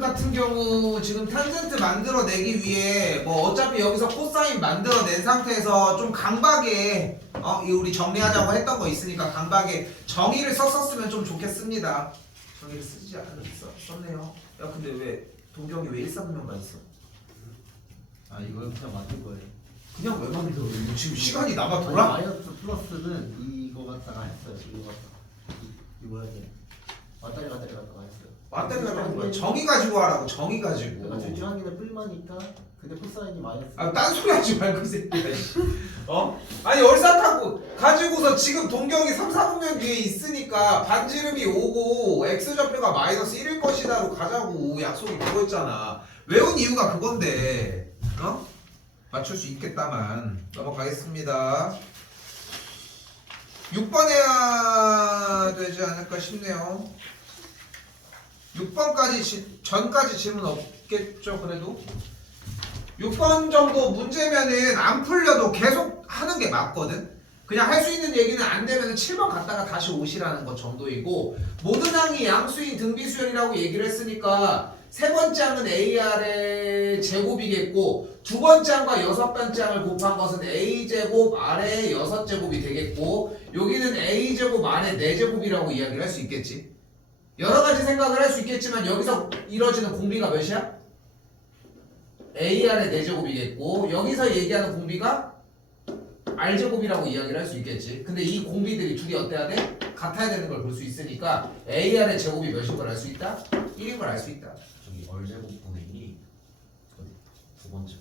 같은 경우 지금 탄젠트 만들어내기 위해 뭐 어차피 여기서 코사인 만들어낸 상태에서 좀 강박에 이 우리 정리하자고 했던 거 있으니까 강박에 정의를 썼으면 좀 좋겠습니다. 정의를 쓰지 썼네요. 야 근데 왜 동경이 왜 1,3분면만 있어? 아 이걸 그냥 만들 거예요. 그냥 왜 만들어? 지금 시간이 남아 돌아? 마이너스 플러스는 이거 갖다가 했어요. 이거 갖다가 이거 뭐야 돼? 왔다리 갔다리 갔다가 했어요. 왔다리 갔다리 하는 거야. 정의 가지고 하라고. 정의 가지고. 내가 질주하기는 풀마니까 근데 코사인이 마이너스. 아 딴소리 하지 말고 이 새끼야. 아니 얼싸타고 가지고서 지금 동경이 3, 4분면 뒤에 있으니까 반지름이 오고 x좌표가 마이너스 1일 것이다로 가자고 약속이 그거였잖아. 외운 이유가 그건데 맞출 수 있겠다만. 넘어가겠습니다. 6번 해야 되지 않을까 싶네요. 6번까지 전까지 질문 없겠죠 그래도? 6번 정도 문제면은 안 풀려도 계속 하는 게 맞거든? 그냥 할 수 있는 얘기는 안 되면은 7번 갔다가 다시 오시라는 것 정도이고, 모든 항이 양수인 등비수열이라고 얘기를 했으니까 세 번째 항은 AR의 제곱이겠고, 두 번째 항과 여섯 번째 항을 곱한 것은 A제곱 아래 6제곱이 되겠고, 여기는 A제곱 아래 4제곱이라고 이야기를 할 수 있겠지. 여러 가지 생각을 할 수 있겠지만 여기서 이루어지는 공비가 몇이야? AR의 4제곱이겠고 여기서 얘기하는 공비가 R제곱이라고 이야기를 할 수 있겠지. 근데 이 공비들이 둘이 어때야 돼? 같아야 되는 걸 볼 수 있으니까 AR의 제곱이 몇인 걸 알 수 있다? 1인 걸 알 수 있다. 저기 얼제곱분의 1이 두 번째 거.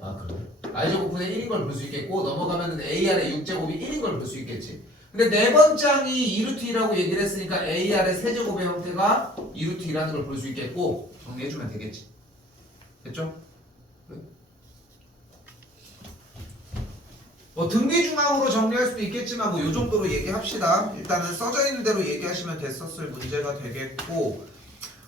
아 그래? R제곱분의 1인 걸 볼 수 있겠고, 넘어가면은 AR의 6제곱이 1인 걸 볼 수 있겠지. 근데 네 번째 항이 2루트이라고 얘기를 했으니까 AR의 세제곱의 형태가 2루트이라는 걸 볼 수 있겠고, 정리해주면 되겠지. 됐죠? 뭐 등비중앙으로 정리할 수도 있겠지만 뭐 요 정도로 얘기합시다. 일단은 써져 있는 대로 얘기하시면 됐었을 문제가 되겠고,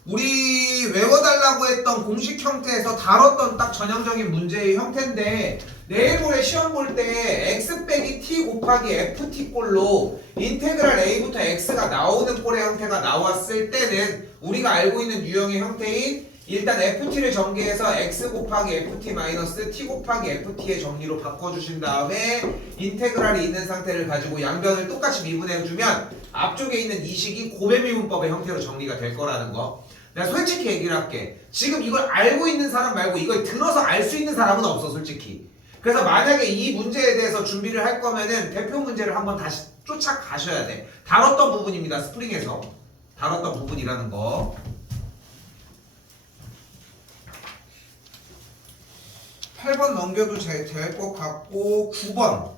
우리 외워달라고 했던 공식 형태에서 다뤘던 딱 전형적인 문제의 형태인데, 내일 모레 시험 볼 때 x 빼기 t 곱하기 ft 꼴로 인테그랄 a부터 x가 나오는 꼴의 형태가 나왔을 때는 우리가 알고 있는 유형의 형태인 일단 ft를 전개해서 x 곱하기 ft 마이너스 t 곱하기 ft의 정리로 바꿔주신 다음에 인테그랄이 있는 상태를 가지고 양변을 똑같이 미분해주면 앞쪽에 있는 이 식이 고배미분법의 형태로 정리가 될 거라는 거. 내가 솔직히 얘기를 할게. 지금 이걸 알고 있는 사람 말고 이걸 들어서 알 수 있는 사람은 없어 솔직히. 그래서 만약에 이 문제에 대해서 준비를 할 거면은 대표 문제를 한번 다시 쫓아가셔야 돼. 다뤘던 부분입니다. 스프링에서 다뤘던 부분이라는 거. 8번 넘겨도 될 것 같고, 9번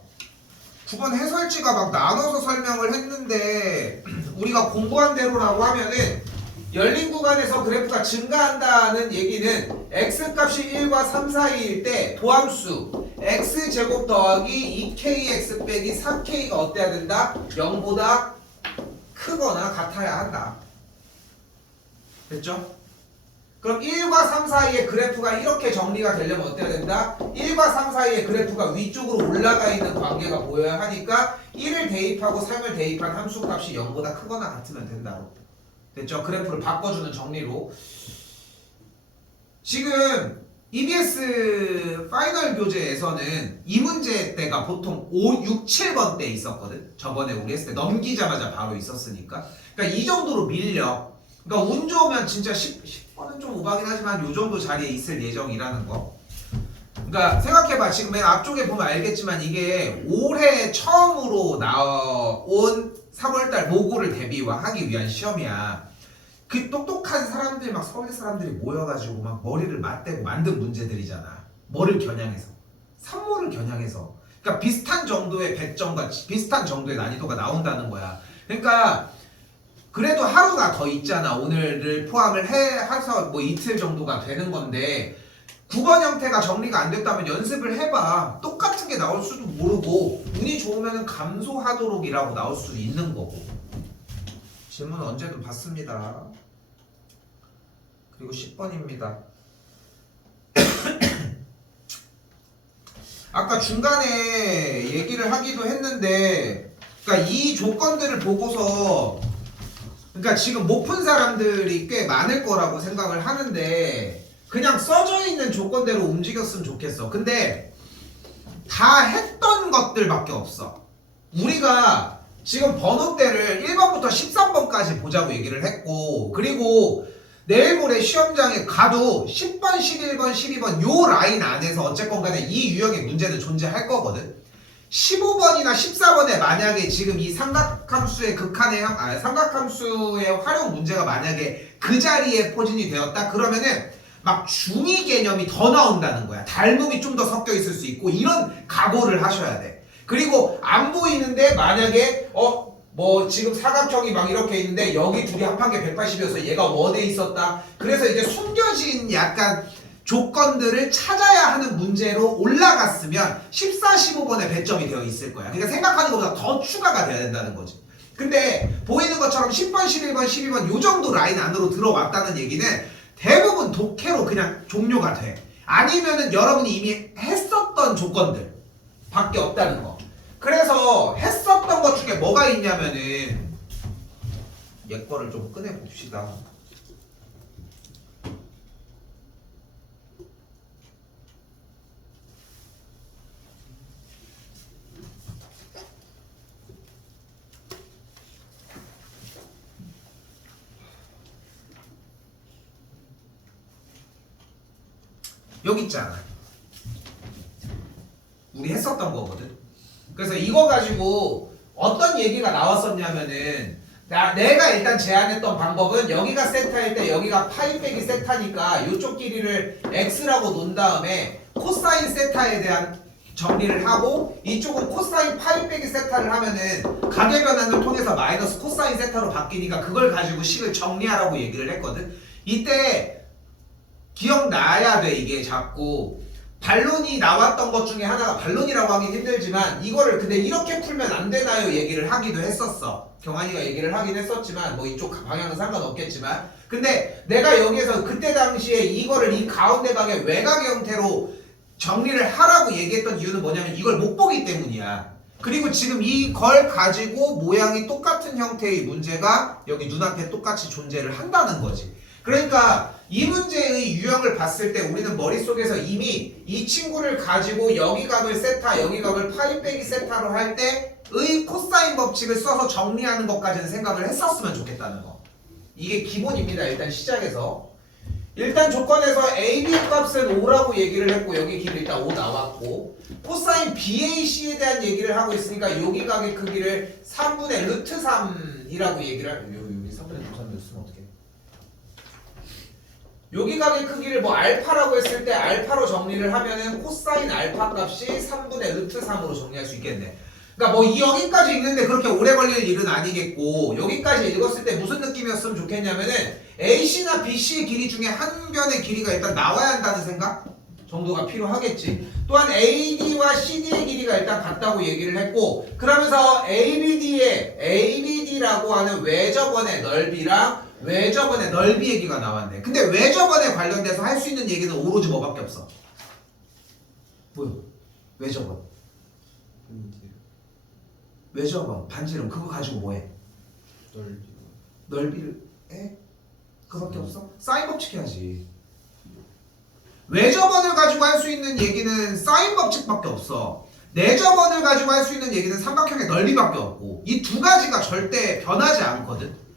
해설지가 막 나눠서 설명을 했는데 우리가 공부한 대로라고 하면은 열린 구간에서 그래프가 증가한다는 얘기는 x값이 1과 3 사이일 때 도함수 x제곱 더하기 2kx 빼기 3k가 어때야 된다? 0보다 크거나 같아야 한다. 됐죠? 그럼 1과 3 사이의 그래프가 이렇게 정리가 되려면 어때야 된다? 1과 3 사이의 그래프가 위쪽으로 올라가 있는 관계가 보여야 하니까 1을 대입하고 3을 대입한 함수값이 0보다 크거나 같으면 된다고. 됐죠? 그래프를 바꿔주는 정리로. 지금 EBS 파이널 교재에서는 이 문제 때가 보통 5, 6, 7번 때 있었거든. 저번에 우리 했을 때 넘기자마자 바로 있었으니까. 그러니까 이 정도로 밀려. 그러니까 운 좋으면 진짜 10번은 좀 오바긴 하지만 요 정도 자리에 있을 예정이라는 거. 그러니까 생각해봐. 지금 맨 앞쪽에 보면 알겠지만 이게 올해 처음으로 나온 3월달 모고를 대비하기 위한 시험이야. 그 똑똑한 사람들 막 서울대 사람들이 모여가지고 막 머리를 맞대고 만든 문제들이잖아. 뭐를 겨냥해서? 산모를 겨냥해서. 그러니까 비슷한 정도의 배점과 비슷한 정도의 난이도가 나온다는 거야. 그러니까 그래도 하루가 더 있잖아. 오늘을 포함을 해서 뭐 이틀 정도가 되는 건데 9번 형태가 정리가 안 됐다면 연습을 해봐. 똑같은 게 나올 수도 모르고 운이 좋으면 감소하도록이라고 나올 수도 있는 거고. 질문 언제든 받습니다. 그리고 10번입니다. 아까 중간에 얘기를 하기도 했는데, 그러니까 이 조건들을 보고서 그러니까 지금 못 푼 사람들이 꽤 많을 거라고 생각을 하는데 그냥 써져 있는 조건대로 움직였으면 좋겠어. 근데 다 했던 것들밖에 없어. 우리가 지금 번호대를 1번부터 13번까지 보자고 얘기를 했고, 그리고 내일 모레 시험장에 가도 10번, 11번, 12번 요 라인 안에서 어쨌건 간에 이 유형의 문제는 존재할 거거든. 15번이나 14번에 만약에 지금 이 삼각함수의 삼각함수의 활용 문제가 만약에 그 자리에 포진이 되었다 그러면은 막 중위 개념이 더 나온다는 거야. 닮음이 좀 더 섞여 있을 수 있고 이런 각오를 하셔야 돼. 그리고 안 보이는데 만약에 뭐 지금 사각형이 막 이렇게 있는데 여기 둘이 합한 게 180이어서 얘가 원에 있었다. 그래서 이제 숨겨진 약간 조건들을 찾아야 하는 문제로 올라갔으면 14, 15번에 배점이 되어 있을 거야. 그러니까 생각하는 것보다 더 추가가 돼야 된다는 거지. 근데 보이는 것처럼 10번, 11번, 12번 요 정도 라인 안으로 들어왔다는 얘기는 대부분 독해로 그냥 종료가 돼. 아니면은 여러분이 이미 했었던 조건들 밖에 없다는 거. 그래서 했었던 것 중에 뭐가 있냐면은 얘 거를 좀 꺼내 봅시다. 여기 있잖아. 우리 했었던 거거든. 그래서 이거 가지고 어떤 얘기가 나왔었냐면은 내가 일단 제안했던 방법은 여기가 세타일 때 여기가 파이 빼기 세타니까 이쪽 길이를 x라고 놓은 다음에 코사인 세타에 대한 정리를 하고 이쪽은 코사인 파이 빼기 세타를 하면은 가계 변환을 통해서 마이너스 코사인 세타로 바뀌니까 그걸 가지고 식을 정리하라고 얘기를 했거든. 이때 기억나야 돼. 이게 자꾸 반론이 나왔던 것 중에 하나가, 반론이라고 하긴 힘들지만 이거를 근데 이렇게 풀면 안 되나요 얘기를 하기도 했었어. 경환이가 얘기를 하긴 했었지만 뭐 이쪽 방향은 상관없겠지만, 근데 내가 여기에서 그때 당시에 이거를 이 가운데 방의 외곽의 형태로 정리를 하라고 얘기했던 이유는 뭐냐면 이걸 못 보기 때문이야. 그리고 지금 이걸 가지고 모양이 똑같은 형태의 문제가 여기 눈앞에 똑같이 존재를 한다는 거지. 그러니까 이 문제의 유형을 봤을 때 우리는 머릿속에서 이미 이 친구를 가지고 여기 각을 세타, 여기 각을 파이 빼기 세타로 할 때의 코사인 법칙을 써서 정리하는 것까지는 생각을 했었으면 좋겠다는 거. 이게 기본입니다. 일단 시작해서. 일단 조건에서 AB 값은 5라고 얘기를 했고 여기 길이 일단 5 나왔고, 코사인 BAC에 대한 얘기를 하고 있으니까 여기 각의 크기를 3분의 루트 3이라고 얘기를 하고, 여기 3분의 루트 3을 쓰면 어떻게? 여기 각의 크기를 뭐 알파라고 했을 때 알파로 정리를 하면은 코사인 알파 값이 3분의 루트 3으로 정리할 수 있겠네. 그러니까 뭐 여기까지 읽는데 그렇게 오래 걸릴 일은 아니겠고, 여기까지 읽었을 때 무슨 느낌이었으면 좋겠냐면은 AC나 BC의 길이 중에 한 변의 길이가 일단 나와야 한다는 생각 정도가 필요하겠지. 또한 AD와 CD의 길이가 일단 같다고 얘기를 했고, 그러면서 ABD라고 하는 외접원의 넓이랑 외접원의 넓이 얘기가 나왔네. 근데 외접원에 관련돼서 할 수 있는 얘기는 오로지 뭐밖에 없어. 뭐요? 외접원. 외접원, 반지름 그거 가지고 뭐해? 넓이를 해? 그거밖에 없어? 사인 법칙 해야지. 외접원을 가지고 할 수 있는 얘기는 사인 법칙밖에 없어. 내접원을 가지고 할 수 있는 얘기는 삼각형의 넓이밖에 없고, 이 두 가지가 절대 변하지 않거든.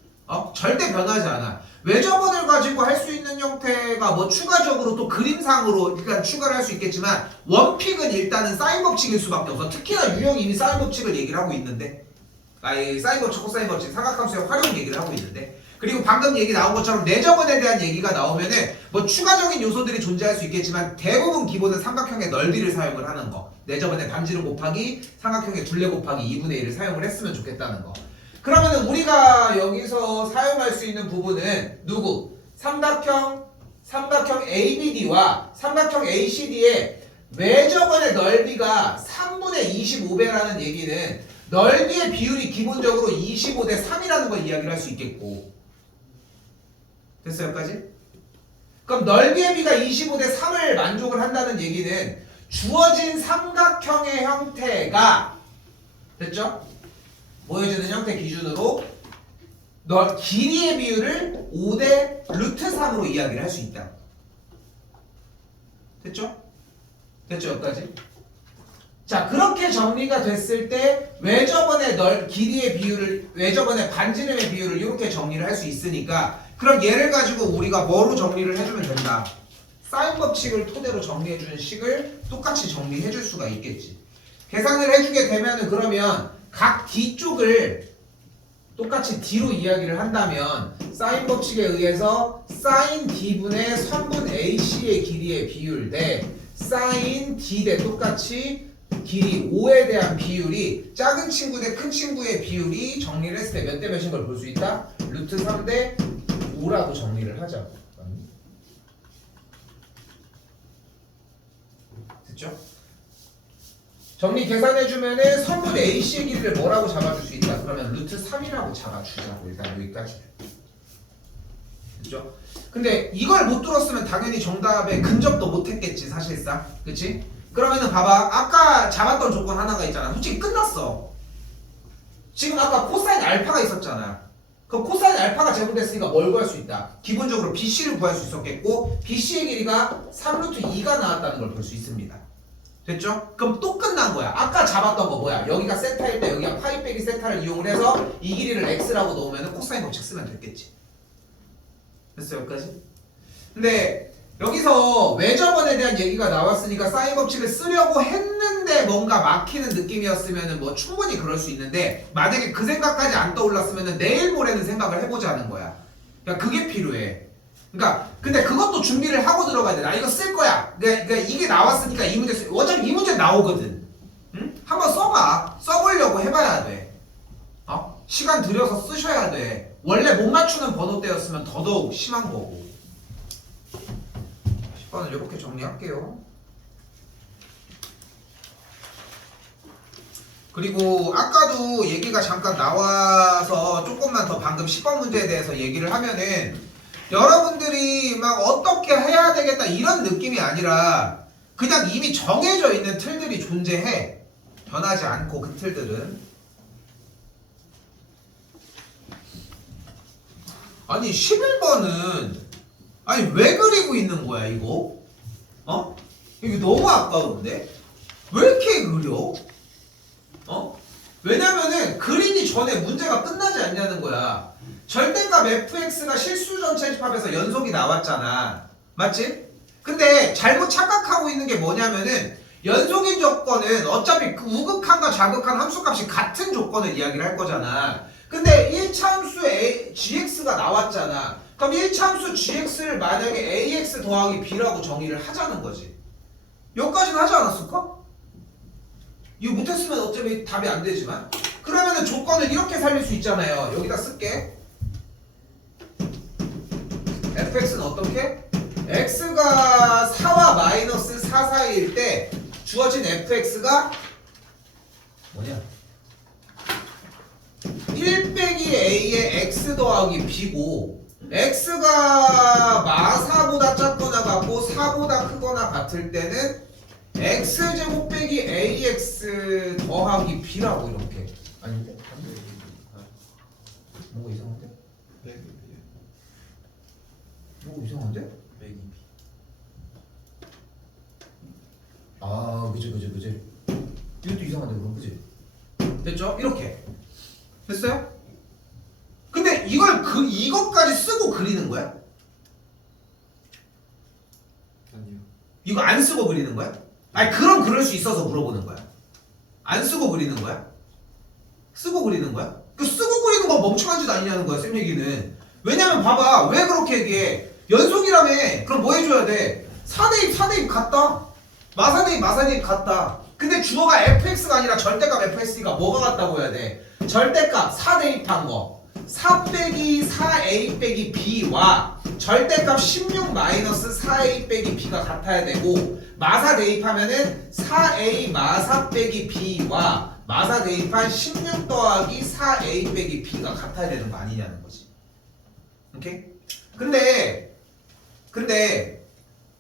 절대 변하지 않아. 외접원을 가지고 할 수 있는 형태가 뭐 추가적으로 또 그림상으로 일단 추가를 할 수 있겠지만 원픽은 일단은 사인 법칙일 수밖에 없어. 특히나 유형이 이미 사인 법칙을 얘기를 하고 있는데, 사인 법칙, 코사인 법칙, 삼각함수의 활용 얘기를 하고 있는데, 그리고 방금 얘기 나온 것처럼 내접원에 대한 얘기가 나오면은 뭐 추가적인 요소들이 존재할 수 있겠지만 대부분 기본은 삼각형의 넓이를 사용을 하는 거. 내접원의 반지름 곱하기 삼각형의 둘레 곱하기 2분의 1을 사용을 했으면 좋겠다는 거. 그러면은 우리가 여기서 사용할 수 있는 부분은 누구? 삼각형 ABD와 삼각형 ACD의 외접원의 넓이가 3분의 25배라는 얘기는 넓이의 비율이 기본적으로 25대 3이라는 걸 이야기를 할 수 있겠고, 됐어요? 여기까지? 그럼 넓이의 비가 25대 3을 만족을 한다는 얘기는 주어진 삼각형의 형태가, 됐죠? 보여지는 형태 기준으로 길이의 비율을 5대 루트 3으로 이야기를 할 수 있다. 됐죠? 됐죠? 여기까지? 자, 그렇게 정리가 됐을 때 외접원의 길이의 비율을, 외접원의 반지름의 비율을 이렇게 정리를 할 수 있으니까, 그럼 얘를 가지고 우리가 뭐로 정리를 해주면 된다? 사인 법칙을 토대로 정리해주는 식을 똑같이 정리해줄 수가 있겠지. 계산을 해주게 되면은 그러면 각 D쪽을 똑같이 D로 이야기를 한다면 사인 법칙에 의해서 사인 D분의 선분 AC의 길이의 비율 대 사인 D 대 똑같이 길이 5에 대한 비율이 작은 친구 대 큰 친구의 비율이 정리를 했을 때 몇 대 몇인 걸 볼 수 있다? 루트 3 대 5라고 정리를 하자고. 됐죠? 정리 계산해주면은 선분 AC의 길이를 뭐라고 잡아줄 수 있다? 그러면 루트 3이라고 잡아주자고. 일단 여기까지. 됐죠? 근데 이걸 못 들었으면 당연히 정답에 근접도 못 했겠지, 사실상. 그치? 그러면은 봐봐. 아까 잡았던 조건 하나가 있잖아. 솔직히 끝났어. 지금 아까 코사인 알파가 있었잖아. 그 코사인 알파가 제곱됐으니까 뭘 구할 수 있다? 기본적으로 BC를 구할 수 있었겠고, BC의 길이가 3루트 2가 나왔다는 걸 볼 수 있습니다. 됐죠? 그럼 또 끝난 거야. 아까 잡았던 거 뭐야? 여기가 세타일 때 여기가 파이 빼기 세타를 이용을 해서 이 길이를 x라고 넣으면 코사인 법칙 쓰면 됐겠지. 됐어 여기까지? 근데 여기서 외접원에 대한 얘기가 나왔으니까 사인 법칙을 쓰려고 했는데 뭔가 막히는 느낌이었으면 뭐 충분히 그럴 수 있는데, 만약에 그 생각까지 안 떠올랐으면 내일 모레는 생각을 해보자는 거야. 그러니까 그게 필요해. 그러니까 근데 그것도 준비를 하고 들어가야 돼. 나 이거 쓸 거야. 그러니까 이게 나왔으니까 이 문제 어차피 이 문제 나오거든. 응? 한번 써봐. 써보려고 해봐야 돼. 시간 들여서 쓰셔야 돼. 원래 못 맞추는 번호대였으면 더더욱 심한 거고. 10번은 이렇게 정리할게요. 그리고 아까도 얘기가 잠깐 나와서 조금만 더 방금 10번 문제에 대해서 얘기를 하면은, 여러분들이 막 어떻게 해야 되겠다 이런 느낌이 아니라 그냥 이미 정해져 있는 틀들이 존재해. 변하지 않고 그 틀들은. 아니 11번은 아니 왜 그리고 있는 거야 이거? 이거 너무 아까운데? 왜 이렇게 그려? 왜냐면은 그리기 전에 문제가 끝나지 않냐는 거야. 절대값 fx가 실수 전체 집합에서 연속이 나왔잖아. 맞지? 근데 잘못 착각하고 있는 게 뭐냐면은, 연속인 조건은 어차피 그 우극한과 좌극한 함수값이 같은 조건을 이야기를 할 거잖아. 근데 1차 함수 gx가 나왔잖아. 그럼 1차 함수 gx를 만약에 ax 더하기 b라고 정의를 하자는 거지. 여기까지는 하지 않았을까? 이거 못했으면 어차피 답이 안 되지만. 그러면은 조건을 이렇게 살릴 수 있잖아요. 여기다 쓸게. fx는 어떻게? x가 4와 마이너스 4 사이일 때 주어진 fx가 뭐냐? 1 빼기 a의 x 더하기 b고, x가 마4보다 작거나 같고 4보다 크거나 같을 때는 x제곱 빼기 ax 더하기 b라고 이렇게. 아닌데? 뭐가 이상한데? 뭐가 이상한데? 아, 그지. 이것도 이상한데 그럼, 그지? 됐죠? 이렇게 됐어요? 근데 이것까지 쓰고 그리는 거야? 아니요. 이거 안 쓰고 그리는 거야? 아니 그럼 그럴 수 있어서 물어보는 거야. 안 쓰고 그리는 거야? 쓰고 그리는 거야? 그 쓰고 그리는 건 멍청한 짓 아니냐는 거야, 쌤 얘기는. 왜냐면 봐봐, 왜 그렇게 얘기해? 연속이라며. 그럼 뭐 해줘야 돼? 4대2 같다. 마사대입 같다. 근데 주어가 fx가 아니라 절대값 fx니까 뭐가 같다고 해야 돼? 절대값 4대입한 거 4 빼기 4a 빼기 b와 절대값 16 마이너스 4a 빼기 b가 같아야 되고, 마사 대입하면은 4a 마사 빼기 b와 마사 대입한 16 더하기 4a 빼기 b가 같아야 되는 거 아니냐는 거지. 오케이? 근데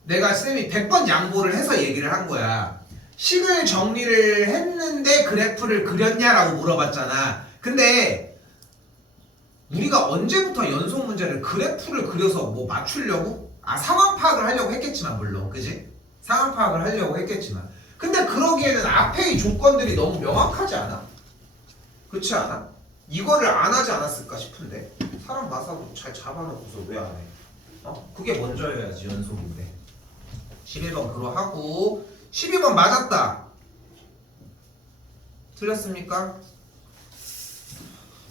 내가 쌤이 100번 양보를 해서 얘기를 한 거야. 식을 정리를 했는데 그래프를 그렸냐라고 물어봤잖아. 근데 우리가 언제부터 연속 문제를 그래프를 그려서 뭐 맞추려고? 상황 파악을 하려고 했겠지만 물론 그지? 상황 파악을 하려고 했겠지만 근데 그러기에는 앞에 이 조건들이 너무 명확하지 않아? 그렇지 않아? 이거를 안 하지 않았을까 싶은데 사람 마사도 잘 잡아놓고서 왜 안 해? 그게 먼저여야지 연속인데 11번 그로 하고 12번 맞았다 틀렸습니까?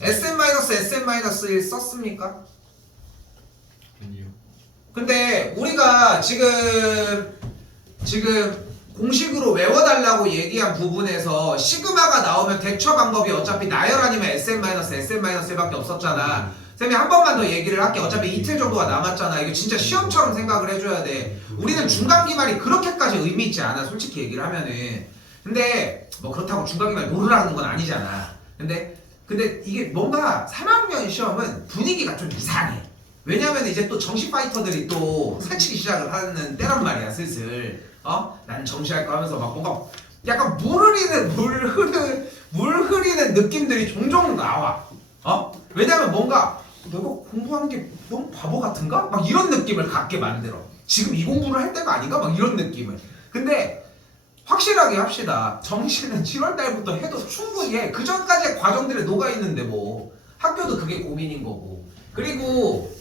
SM-SM-1 썼습니까? 아니요. 근데 우리가 지금 공식으로 외워달라고 얘기한 부분에서 시그마가 나오면 대처 방법이 어차피 나열 아니면 SM-SM-1밖에 없었잖아. 쌤이 한 번만 더 얘기를 할게. 어차피 이틀 정도가 남았잖아. 이거 진짜 시험처럼 생각을 해줘야 돼. 우리는 중간기말이 그렇게까지 의미 있지 않아. 솔직히 얘기를 하면은. 근데 뭐 그렇다고 중간기말 모르라는 건 아니잖아. 근데 이게 뭔가 3학년 시험은 분위기가 좀 이상해. 왜냐면 이제 또 정시 파이터들이 또 살치기 시작을 하는 때란 말이야 슬슬. 나는 정시할 거 하면서 막 뭔가 약간 물 흐리는 느낌들이 종종 나와. 왜냐면 뭔가 내가 공부하는 게 너무 바보 같은가? 막 이런 느낌을 갖게 만들어. 지금 이 공부를 할 때가 아닌가? 막 이런 느낌을. 근데 확실하게 합시다. 정시는 7월 달부터 해도 충분히 해. 그 전까지의 과정들에 녹아 있는데 뭐 학교도 그게 고민인 거고. 그리고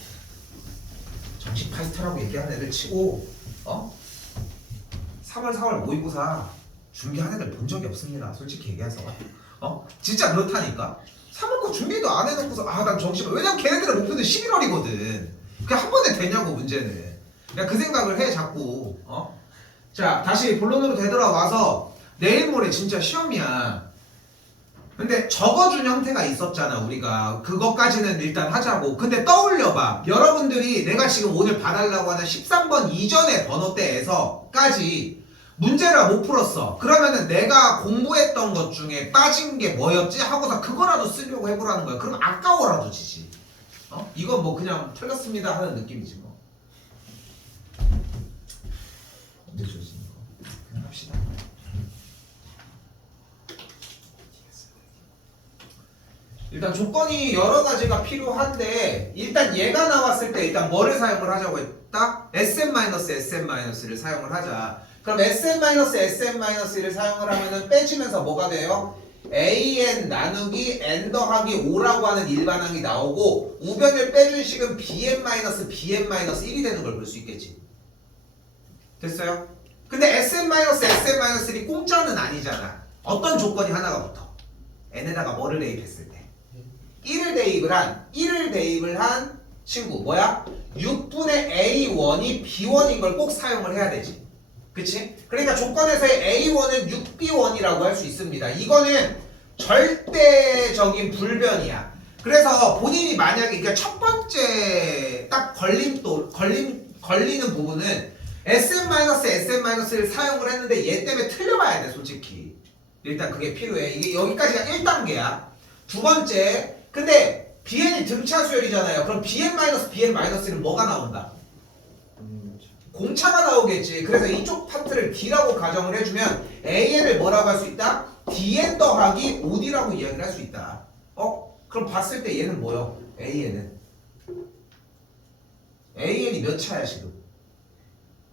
정시 파이터라고 얘기하는 애들 치고 3월 4월 모의고사 준비한 애들 본 적이 없습니다. 솔직히 얘기해서 진짜 그렇다니까. 3월 거 준비도 안 해놓고서 난 정시만. 왜냐면 걔네들의 목표는 11월이거든. 그게 한 번에 되냐고 문제는. 그냥 그 생각을 해 자꾸. 자 다시 본론으로 되돌아와서 내일 모레 진짜 시험이야. 근데 적어준 형태가 있었잖아 우리가. 그것까지는 일단 하자고. 근데 떠올려봐. 여러분들이 내가 지금 오늘 봐달라고 하는 13번 이전의 번호대에서까지 문제를 못 풀었어. 그러면은 내가 공부했던 것 중에 빠진 게 뭐였지? 하고서 그거라도 쓰려고 해보라는 거야. 그럼 아까워라도 지지. 이건 뭐 그냥 틀렸습니다 하는 느낌이지 뭐. 언제 줬습니까? 그냥 합시다. 일단 조건이 여러 가지가 필요한데 일단 얘가 나왔을 때 일단 뭐를 사용을 하자고 했다? SM-SM-를 사용을 하자. 그럼 SM-SM-1을 사용을 하면은 빼지면서 뭐가 돼요? AN 나누기 N 더하기 5라고 하는 일반항이 나오고 우변을 빼준 식은 BN-BN-1이 되는 걸 볼 수 있겠지. 됐어요? 근데 SM-SM-1이 공짜는 아니잖아. 어떤 조건이 하나가 붙어? N에다가 뭐를 대입했을 때? 1을 대입을 한 친구 뭐야? 6분의 A1이 B1인 걸 꼭 사용을 해야 되지. 그치? 그러니까 조건에서의 A1은 6B1이라고 할 수 있습니다. 이거는 절대적인 불변이야. 그래서 본인이 만약에 그러니까 첫 번째 딱 걸리는 부분은 SM-SM-를 사용을 했는데 얘 때문에 틀려봐야 돼 솔직히. 일단 그게 필요해. 이게 여기까지가 1단계야. 두 번째, 근데 BN이 등차 수열이잖아요. 그럼 BN-BN-는 뭐가 나온다? 공차가 나오겠지. 그래서 이쪽 파트를 D라고 가정을 해주면 AN을 뭐라고 할 수 있다? DN 더하기 5D라고 이야기를 할 수 있다. 그럼 봤을 때 얘는 뭐요? AN이 몇 차야 지금?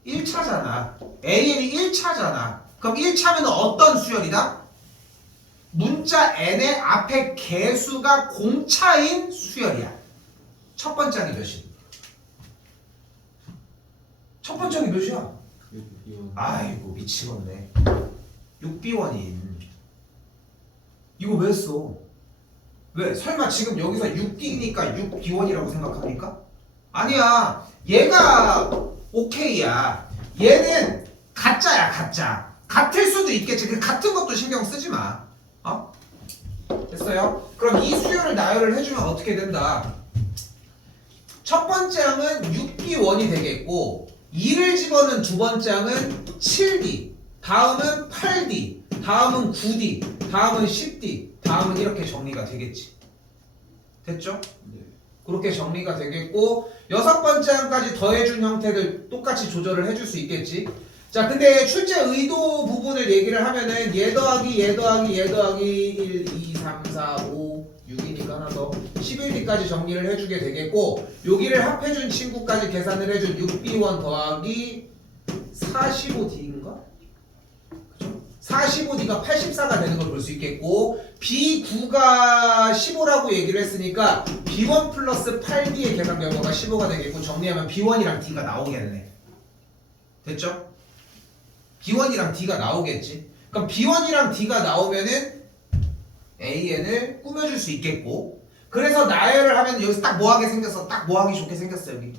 1차잖아. AN이 1차잖아. 그럼 1차면 어떤 수열이다? 문자 n의 앞에 개수가 공차인 수열이야. 첫 번째 항이 몇이야? 첫 번째 항이 몇이야? 아이고 미치겠네. 6B1인. 이거 왜 써? 왜? 설마 지금 여기서 6D니까 6B1이라고 생각합니까? 아니야. 얘가 오케이야. 얘는 가짜야 가짜. 같을 수도 있겠지. 그 같은 것도 신경 쓰지 마. 됐어요? 그럼 이 수열을 나열을 해주면 어떻게 된다? 첫 번째 항은 6B1이 되겠고 2를 집어넣은 두 번째 항은 7D, 다음은 8D, 다음은 9D, 다음은 10D, 다음은 이렇게 정리가 되겠지. 됐죠? 네. 그렇게 정리가 되겠고 여섯 번째 항까지 더해준 형태들 똑같이 조절을 해줄 수 있겠지. 자 근데 출제 의도 부분을 얘기를 하면은 얘 더하기 1, 2, 3, 4, 5, 6이니까 하나 더 11B까지 정리를 해주게 되겠고 여기를 합해준 친구까지 계산을 해준 6B1 더하기 45D인가? 그죠? 45D가 84가 되는 걸 볼 수 있겠고 B9가 15라고 얘기를 했으니까 B1 플러스 8D의 계산 결과가 15가 되겠고 정리하면 B1이랑 D가 나오겠네. 됐죠? B1이랑 D가 나오겠지. 그럼 B1이랑 D가 나오면은 AN을 꾸며줄 수 있겠고 그래서 나열을 하면 여기서 딱 뭐하게 생겼어. 딱 뭐하기 좋게 생겼어 여기.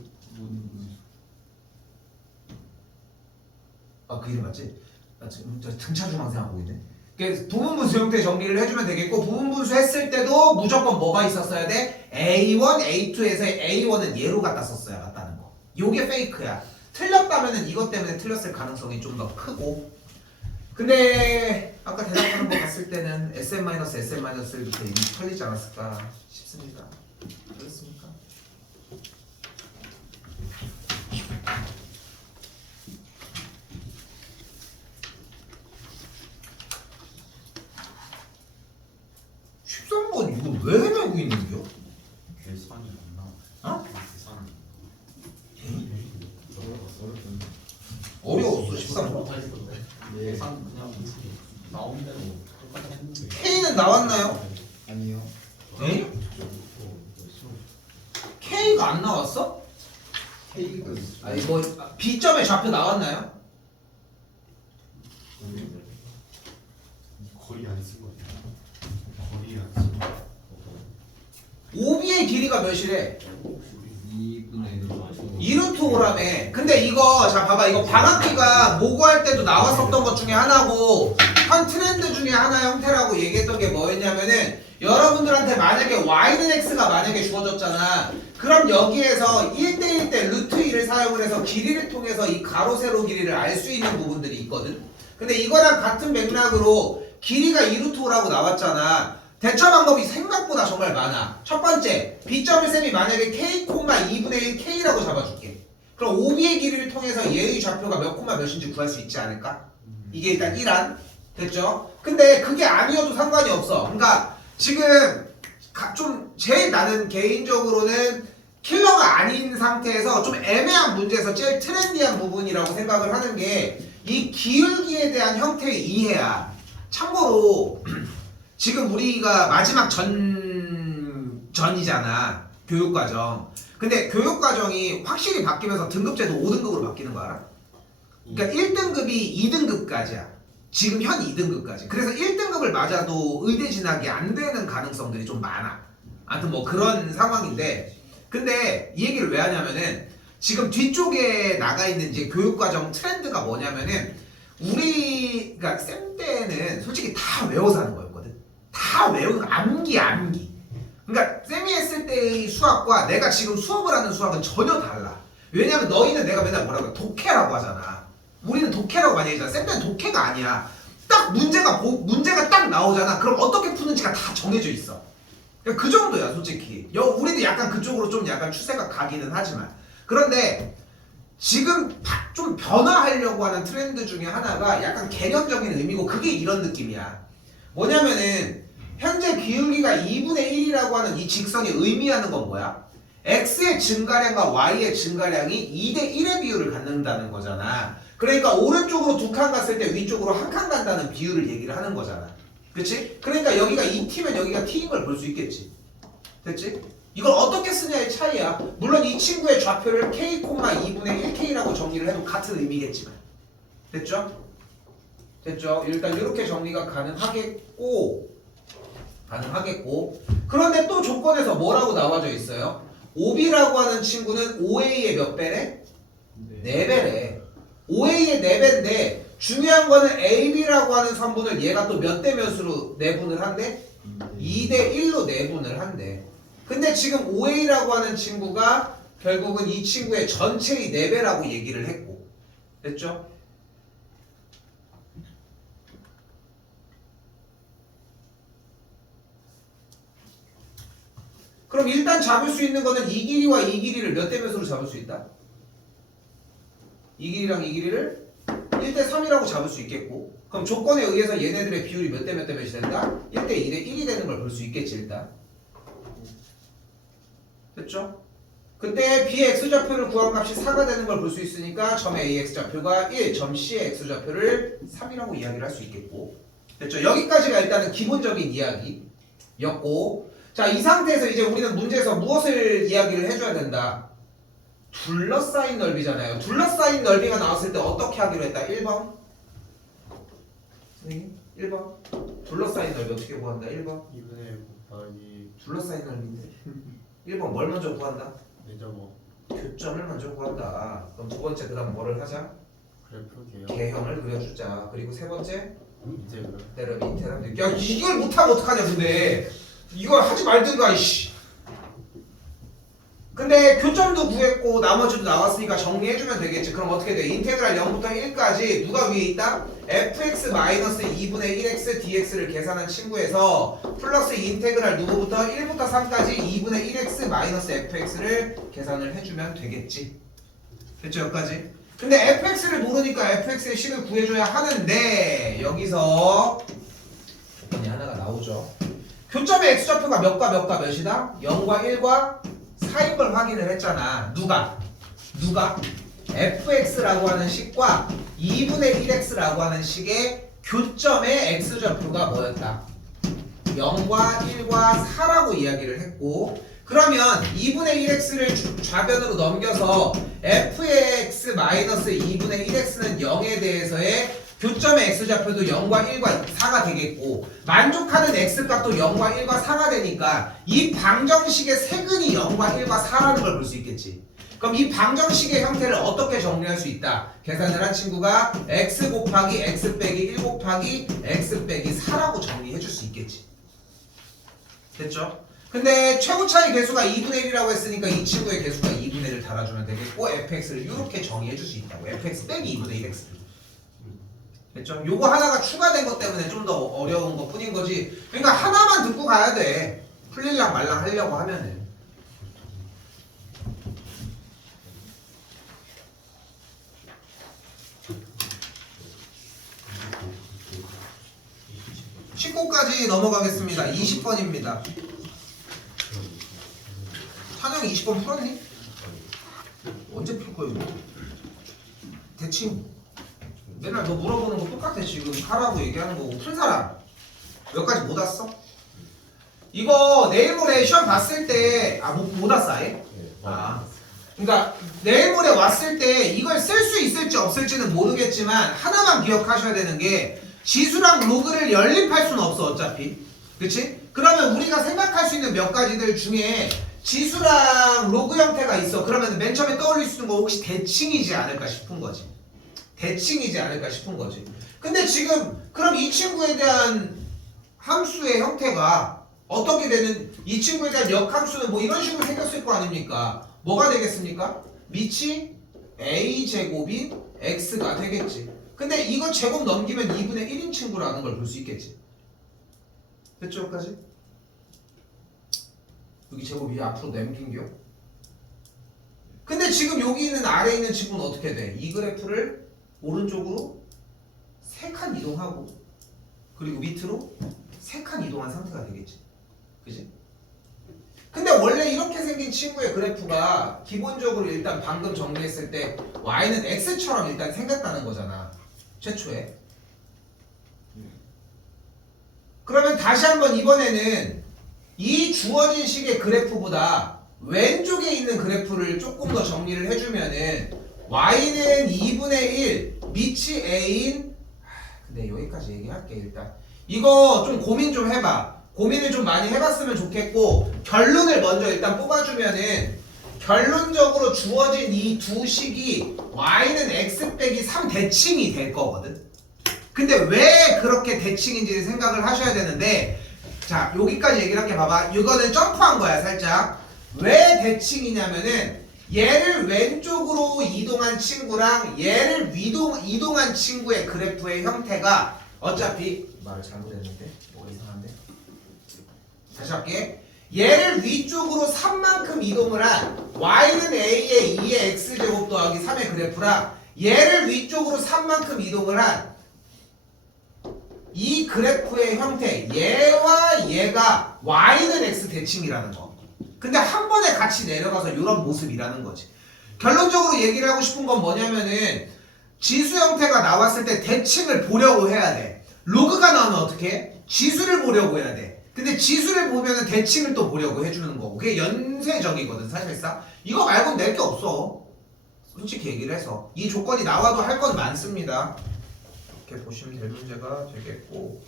아 그 이름 맞지? 나 지금 저 등차주망생 하고 있네. 그래서 부분분수 형태 정리를 해주면 되겠고 부분분수 했을 때도 무조건 뭐가 있었어야 돼? A1, A2에서 A1은 얘로 갖다 썼어야 맞다는 거. 요게 페이크야. 틀렸다면은 이것 때문에 틀렸을 가능성이 좀 더 크고 근데 아까 대답하는 거 봤을 때는 SM-SM-1부터 이미 털리지 않았을까 싶습니다. 그렇습니까? 이거 왜 헤매고 있는겨? 계산이 안 나와. 어? 계산. 어려웠어 13번. 계산 그냥 나온 대로 똑같이 했는데. K는 나왔나요? 아니요. 에? K가 안 나왔어? K가 있어. 아니 뭐 B점의 좌표 나왔나요? 거의 안 쓴 거야. 거의 안 쓴 거. OB의 길이가 몇이래? 2분의 2루트 5라며. 근데 이거 자 봐봐 이거 방학기가 모고할 때도 나왔었던 것 중에 하나고 한 트렌드 중에 하나 형태라고 얘기했던 게 뭐였냐면은 여러분들한테 만약에 y는 x가 만약에 주어졌잖아. 그럼 여기에서 1대1 때 루트 2를 사용을 해서 길이를 통해서 이 가로 세로 길이를 알 수 있는 부분들이 있거든. 근데 이거랑 같은 맥락으로 길이가 2루트 5라고 나왔잖아. 대처 방법이 생각보다 정말 많아. 첫 번째, B점을 쌤이 만약에 K, 2분의 1 K라고 잡아줄게. 그럼 OB의 길이를 통해서 얘의 좌표가 몇 콤마 몇인지 구할 수 있지 않을까? 이게 일단 1안. 됐죠? 근데 그게 아니어도 상관이 없어. 그러니까 지금 좀 제일 나는 개인적으로는 킬러가 아닌 상태에서 좀 애매한 문제에서 제일 트렌디한 부분이라고 생각을 하는 게 이 기울기에 대한 형태의 이해야. 참고로 지금 우리가 마지막 전이잖아. 교육과정. 근데 교육과정이 확실히 바뀌면서 등급제도 5등급으로 바뀌는 거 알아? 그러니까 1등급이 2등급까지야. 지금 현 2등급까지. 그래서 1등급을 맞아도 의대 진학이 안 되는 가능성들이 좀 많아. 아무튼 뭐 그런 상황인데 근데 이 얘기를 왜 하냐면은 지금 뒤쪽에 나가 있는 이제 교육과정 트렌드가 뭐냐면은 그러니까 쌤 때는 솔직히 다 외워서 하는 거였거든. 다 외우는 거 암기. 그러니까 쌤이 했을 때의 수학과 내가 지금 수업을 하는 수학은 전혀 달라. 왜냐면 너희는 내가 맨날 뭐라고 해? 독해라고 하잖아. 우리는 독해라고 많이 하잖아. 쌤 때는 독해가 아니야. 딱 문제가 딱 나오잖아. 그럼 어떻게 푸는지가 다 정해져 있어. 그러니까 그 정도야 솔직히. 우리도 약간 그쪽으로 좀 약간 추세가 가기는 하지만 그런데 지금 좀 변화하려고 하는 트렌드 중에 하나가 약간 개념적인 의미고 그게 이런 느낌이야. 뭐냐면은 현재 기울기가 2분의 1이라고 하는 이 직선이 의미하는 건 뭐야? x의 증가량과 y의 증가량이 2대 1의 비율을 갖는다는 거잖아. 그러니까 오른쪽으로 2칸 갔을 때 위쪽으로 1칸 간다는 비율을 얘기를 하는 거잖아. 그치? 그러니까 여기가 2t면 여기가 t인 걸 볼 수 있겠지. 됐지? 이걸 어떻게 쓰냐의 차이야. 물론 이 친구의 좌표를 k, 2분의 1k라고 정리를 해도 같은 의미겠지만. 됐죠? 됐죠? 일단 이렇게 정리가 가능하겠고 그런데 또 조건에서 뭐라고 나와져 있어요? OB라고 하는 친구는 OA의 몇 배래? 4배래. OA의 4배인데 중요한 거는 AB라고 하는 선분을 얘가 또 몇 대 몇으로 내분을 한대? 2대 1로 내분을 한대. 근데 지금 OA라고 하는 친구가 결국은 이 친구의 전체의 4배라고 얘기를 했고. 됐죠? 그럼 일단 잡을 수 있는 거는 이 길이와 이 길이를 몇 대 몇으로 잡을 수 있다? 이 길이랑 이 길이를 1대 3이라고 잡을 수 있겠고 그럼 조건에 의해서 얘네들의 비율이 몇 대 몇 대 몇이 된다? 1대 2대 1이 되는 걸 볼 수 있겠지 일단. 됐죠? 그때 B의 X좌표를 구한 값이 4가 되는 걸 볼 수 있으니까 점 A의 X좌표가 1, 점 C의 X좌표를 3이라고 이야기를 할 수 있겠고 됐죠? 여기까지가 일단은 기본적인 이야기였고 자, 이 상태에서 이제 우리는 문제에서 무엇을 이야기를 해줘야 된다? 둘러싸인 넓이잖아요. 둘러싸인 넓이가 나왔을 때 어떻게 하기로 했다? 1번 선생님? 1번 둘러싸인 넓이 어떻게 구한다? 1번 2분의 곱하기 둘러싸인 넓이인데 1번 뭘 먼저 구한다? 내저뭐 교점을 먼저 구한다. 그럼 두 번째 그 다음 뭐를 하자? 그래프 개요. 개형을 그려주자. 그리고 세 번째 이제 그럼 때려 밑에랑 야 이걸 못하면 어떡하냐 근데 이걸 하지 말든가 이씨. 근데 교점도 구했고 나머지도 나왔으니까 정리해주면 되겠지. 그럼 어떻게 돼? 인테그랄 0부터 1까지 누가 위에 있다? fx 마이너스 2분의 1x dx를 계산한 친구에서 플러스 인테그랄 누구부터 1부터 3까지 2분의 1x 마이너스 fx를 계산을 해주면 되겠지. 됐죠 여기까지? 근데 fx를 모르니까 fx의 식을 구해줘야 하는데 여기서 조건이 하나가 나오죠. 교점의 x좌표가 몇과 몇이다? 0과 1과 4인 걸 확인을 했잖아. 누가? fx라고 하는 식과 2분의 1x라고 하는 식의 교점의 x좌표가 뭐였다? 0과 1과 4라고 이야기를 했고 그러면 2분의 1x를 좌변으로 넘겨서 fx 마이너스 2분의 1x는 0에 대해서의 교점의 x좌표도 0과 1과 4가 되겠고 만족하는 x값도 0과 1과 4가 되니까 이 방정식의 세근이 0과 1과 4라는 걸 볼 수 있겠지. 그럼 이 방정식의 형태를 어떻게 정리할 수 있다? 계산을 한 친구가 x 곱하기 x 빼기 1 곱하기 x 빼기 4라고 정리해 줄 수 있겠지. 됐죠? 근데 최고 차이 개수가 2분의 1이라고 했으니까 이 친구의 개수가 2분의 1을 달아주면 되겠고 fx를 이렇게 정의해 줄 수 있다고. fx 빼기 2분의 1x. 됐죠? 요거 하나가 추가된 것 때문에 좀 더 어려운 것 뿐인 거지. 그러니까 하나만 듣고 가야 돼. 풀릴랑 말랑 하려고 하면은. (19까지) 넘어가겠습니다. 20번입니다. 찬영 20번 풀었니? 언제 풀 거야 이거? 대칭 맨날 너 물어보는 거 똑같아. 지금 하라고 얘기하는 거고. 풀 사람 몇 가지 못 왔어? 이거 내일 모레 시험 봤을 때 못 왔어 아예? 그러니까 내일 모레 왔을 때 이걸 쓸 수 있을지 없을지는 모르겠지만 하나만 기억하셔야 되는 게 지수랑 로그를 연립할 수는 없어 어차피. 그치? 그러면 우리가 생각할 수 있는 몇 가지들 중에 지수랑 로그 형태가 있어. 그러면 맨 처음에 떠올릴 수 있는 거 혹시 대칭이지 않을까 싶은 거지. 대칭이지 않을까 싶은 거지. 근데 지금 그럼 이 친구에 대한 함수의 형태가 어떻게 되는, 이 친구에 대한 역함수는 뭐 이런 식으로 생겼을 거 아닙니까? 뭐가 되겠습니까? 밑이 a제곱인 x가 되겠지. 근데 이거 제곱 넘기면 2분의 1인 친구라는 걸 볼 수 있겠지. 됐죠? 여기까지? 여기 제곱이 앞으로 넘긴겨? 근데 지금 여기 있는 아래에 있는 친구는 어떻게 돼? 이 그래프를 오른쪽으로 3칸 이동하고 그리고 밑으로 3칸 이동한 상태가 되겠지. 그지? 근데 원래 이렇게 생긴 친구의 그래프가 기본적으로 일단 방금 정리했을 때 y는 x처럼 일단 생겼다는 거잖아. 최초에. 그러면 다시 한번 이번에는 이 주어진 식의 그래프보다 왼쪽에 있는 그래프를 조금 더 정리를 해주면은 y는 2분의 1 밑이 a인, 근데 여기까지 얘기할게. 일단 이거 좀 고민 좀 해봐. 고민을 좀 많이 해봤으면 좋겠고 결론을 먼저 일단 뽑아주면은 결론적으로 주어진 이 두 식이 y는 x 빼기 3 대칭이 될 거거든. 근데 왜 그렇게 대칭인지 생각을 하셔야 되는데, 자 여기까지 얘기를 할게. 봐봐, 이거는 점프한 거야 살짝. 왜 대칭이냐면은 얘를 왼쪽으로 이동한 친구랑 얘를 이동한 친구의 그래프의 형태가 어차피, 말을 잘못했는데 뭐가 이상한데, 다시 할게. 얘를 위쪽으로 3만큼 이동을 한 y는 a의 2의 x제곱 더하기 3의 그래프랑 얘를 위쪽으로 3만큼 이동을 한 이 그래프의 형태, 얘와 얘가 y는 x 대칭이라는 거. 근데 한 번에 같이 내려가서 이런 모습이라는 거지. 결론적으로 얘기를 하고 싶은 건 뭐냐면은 지수 형태가 나왔을 때 대칭을 보려고 해야 돼. 로그가 나오면 어떻게 해? 지수를 보려고 해야 돼. 근데 지수를 보면은 대칭을 또 보려고 해주는 거고 그게 연쇄적이거든 사실상. 이거 말고는 낼 게 없어. 솔직히 얘기를 해서 이 조건이 나와도 할 건 많습니다. 이렇게 보시면 될 문제가 되겠고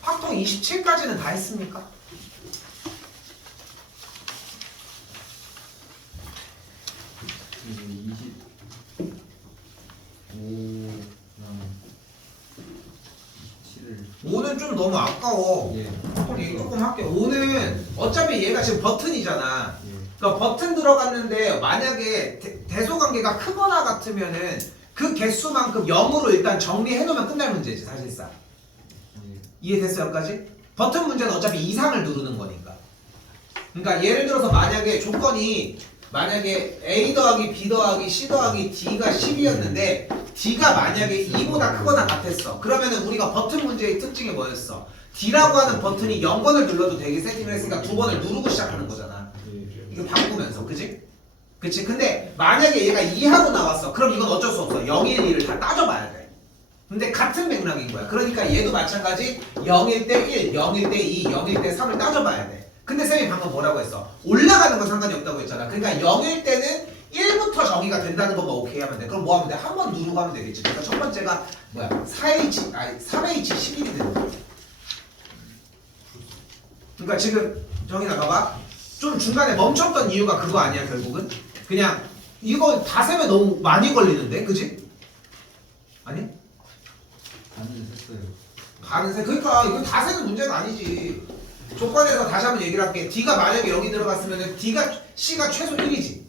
확통 27까지는 다 했습니까? 이제 25 그다음에 27을 5는 좀 너무 아까워. 예. 확통 얘기 조금 할게. 5는 어차피 얘가 지금 버튼이잖아. 예. 그러니까 버튼 들어갔는데 만약에 대소관계가 크거나 같으면은 그 개수만큼 0으로 일단 정리해 놓으면 끝날 문제지 사실상. 예. 이해됐어요 여기까지? 버튼 문제는 어차피 이상을 누르는 거니까. 그러니까 예를 들어서 만약에 조건이 만약에 A 더하기 B 더하기 C 더하기 D가 10이었는데 D가 만약에 2보다 크거나 같았어. 그러면은 우리가 버튼 문제의 특징이 뭐였어? D라고 하는 버튼이 0번을 눌러도 되게 세팅을 했으니까 2번을 누르고 시작하는 거잖아. 이거 바꾸면서 그치? 그치? 근데 만약에 얘가 2하고 나왔어. 그럼 이건 어쩔 수 없어. 0, 1, 2를 다 따져봐야 돼. 근데 같은 맥락인 거야. 그러니까 얘도 마찬가지 0일 때 1, 0일 때 2, 0일 때 3을 따져봐야 돼. 근데 쌤이 방금 뭐라고 했어? 올라가는 건 상관이 없다고 했잖아. 그러니까 0일 때는 1부터 정의가 된다는 것만 오케이 하면 돼. 그럼 뭐 하면 돼? 한 번 누르고 하면 되겠지. 그러니까 첫 번째가 뭐야? 4H, 아니 3H11이 되는 거야. 그러니까 지금 정의나 봐봐. 좀 중간에 멈췄던 이유가 그거 아니야 결국은? 그냥 이거 다 세면 너무 많이 걸리는데 그지? 아니? 반을 셌어요. 반은 세. 그러니까 이거 다 세는 문제가 아니지. 조건에서 다시 한번 얘기를 할게. D가 만약에 여기 들어갔으면 D가 C가 최소 1이지.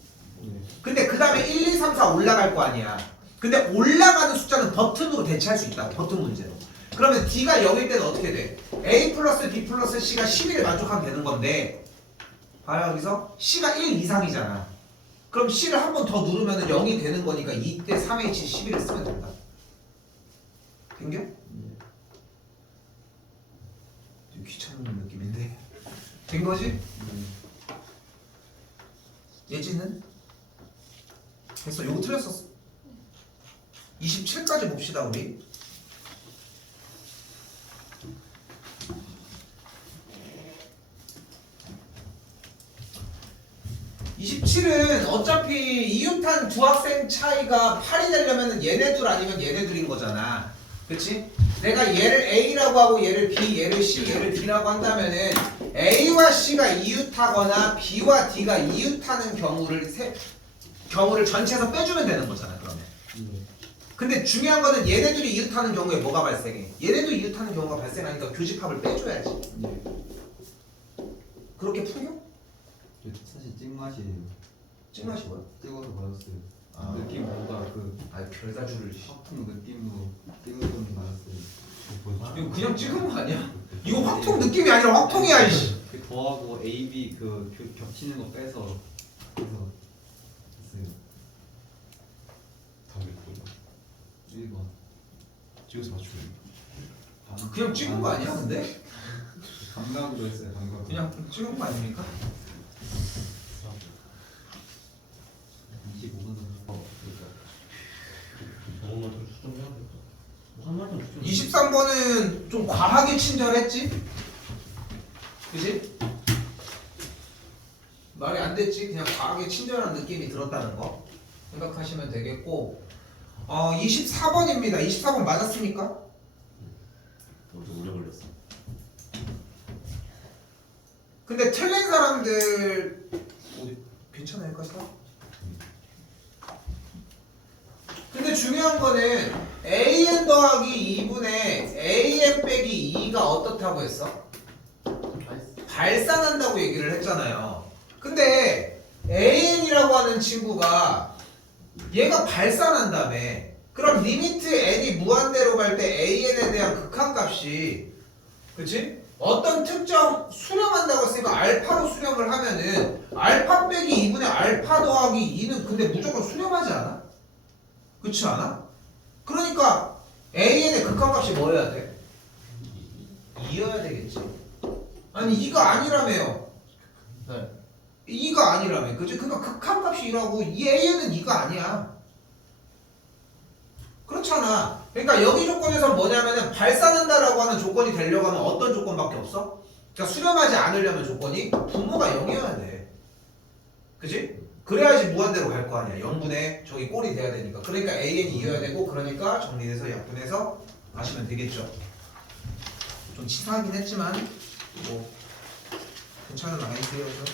예. 근데 그 다음에 1, 2, 3, 4 올라갈 거 아니야. 근데 올라가는 숫자는 버튼으로 대체할 수 있다. 버튼 문제로. 그러면 D가 0일 때는 어떻게 돼? A 플러스 B 플러스 C가 11을 만족하면 되는 건데 봐요 여기서 C가 1 이상이잖아. 그럼 C를 한 번 더 누르면 0이 되는 거니까 이때 3H11을 쓰면 된다. 된겨? 좀 귀찮은 느낌인데 된 거지? 예지는? 됐어. 요거 틀렸었어. 27까지 봅시다 우리. (27은) 어차피 이웃한 두 학생 차이가 8이 되려면 얘네 둘 아니면 얘네 둘인 거잖아. 그치? 내가 얘를 A라고 하고 얘를 B, 얘를 C, 얘를 D라고 한다면은 A와 C가 이웃하거나 B와 D가 이웃하는 경우를 전체에서 빼주면 되는 거잖아 그러면. 근데 중요한 거는 얘네들이 이웃하는 경우에 뭐가 발생해? 얘네도 이웃하는 경우가 발생하니까 교집합을 빼줘야지. 그렇게 풀려? 사실 찍맛이에요. 찍맛이 뭐야? 찍어서 받았어요. 아. 느낌 뭔가 그 별다줄을. 확통 느낌으로 찍어서 받았어요. 이거 그냥 찍은 거 아니야? 이거 확통 느낌이 아니라 확통이야 이씨. 그 더하고 A, B 그 겹치는 거 빼서 해서 했어요. 답이 뭐야? 1번. 찍어서 맞추면 그냥 찍은 거 아니야 근데? 감각으로 했어요. 감각. 그냥 찍은 거 아닙니까? 25분 저것만 좀 수정해야 될까? 한 말만 수정. 23번은 좀 과하게 친절했지? 그지? 말이 안 됐지? 그냥 과하게 친절한 느낌이 들었다는 거 생각하시면 되겠고 24번입니다. 24번 맞았습니까? 좀 오래 걸렸어. 근데 틀린 사람들 어디 괜찮아요? 여기까지? 근데 중요한 거는 AN 더하기 2분의 AN 빼기 2가 어떻다고 했어? 발산한다고 얘기를 했잖아요. 근데 AN이라고 하는 친구가 얘가 발산한다며. 그럼 리미트 n이 무한대로 갈 때 AN에 대한 극한값이 그치? 어떤 특정 수렴한다고 했으니까 알파로 수렴을 하면은 알파 빼기 2분의 알파 더하기 2는 근데 무조건 수렴하지 않아? 그렇지 않아? 그러니까 AN의 극한값이 뭐여야 돼? 2여야 되겠지. 아니 2가 아니라며요. 네. 2가 아니라며. 그지? 그러니까 극한값이 2라고 이 A는 2가 아니야. 그렇잖아. 그러니까 여기 조건에서 뭐냐면은 발산한다라고 하는 조건이 되려고 하면 어떤 조건밖에 없어? 그러니까 수렴하지 않으려면 조건이 분모가 0이어야 돼. 그지? 그래야지 무한대로 갈 거 아니야. 0분의 저기 꼴이 돼야 되니까. 그러니까 AN이 2여야 되고 그러니까 정리돼서 약분해서 하시면 되겠죠. 좀 치사하긴 했지만 뭐 괜찮은 아이디어죠.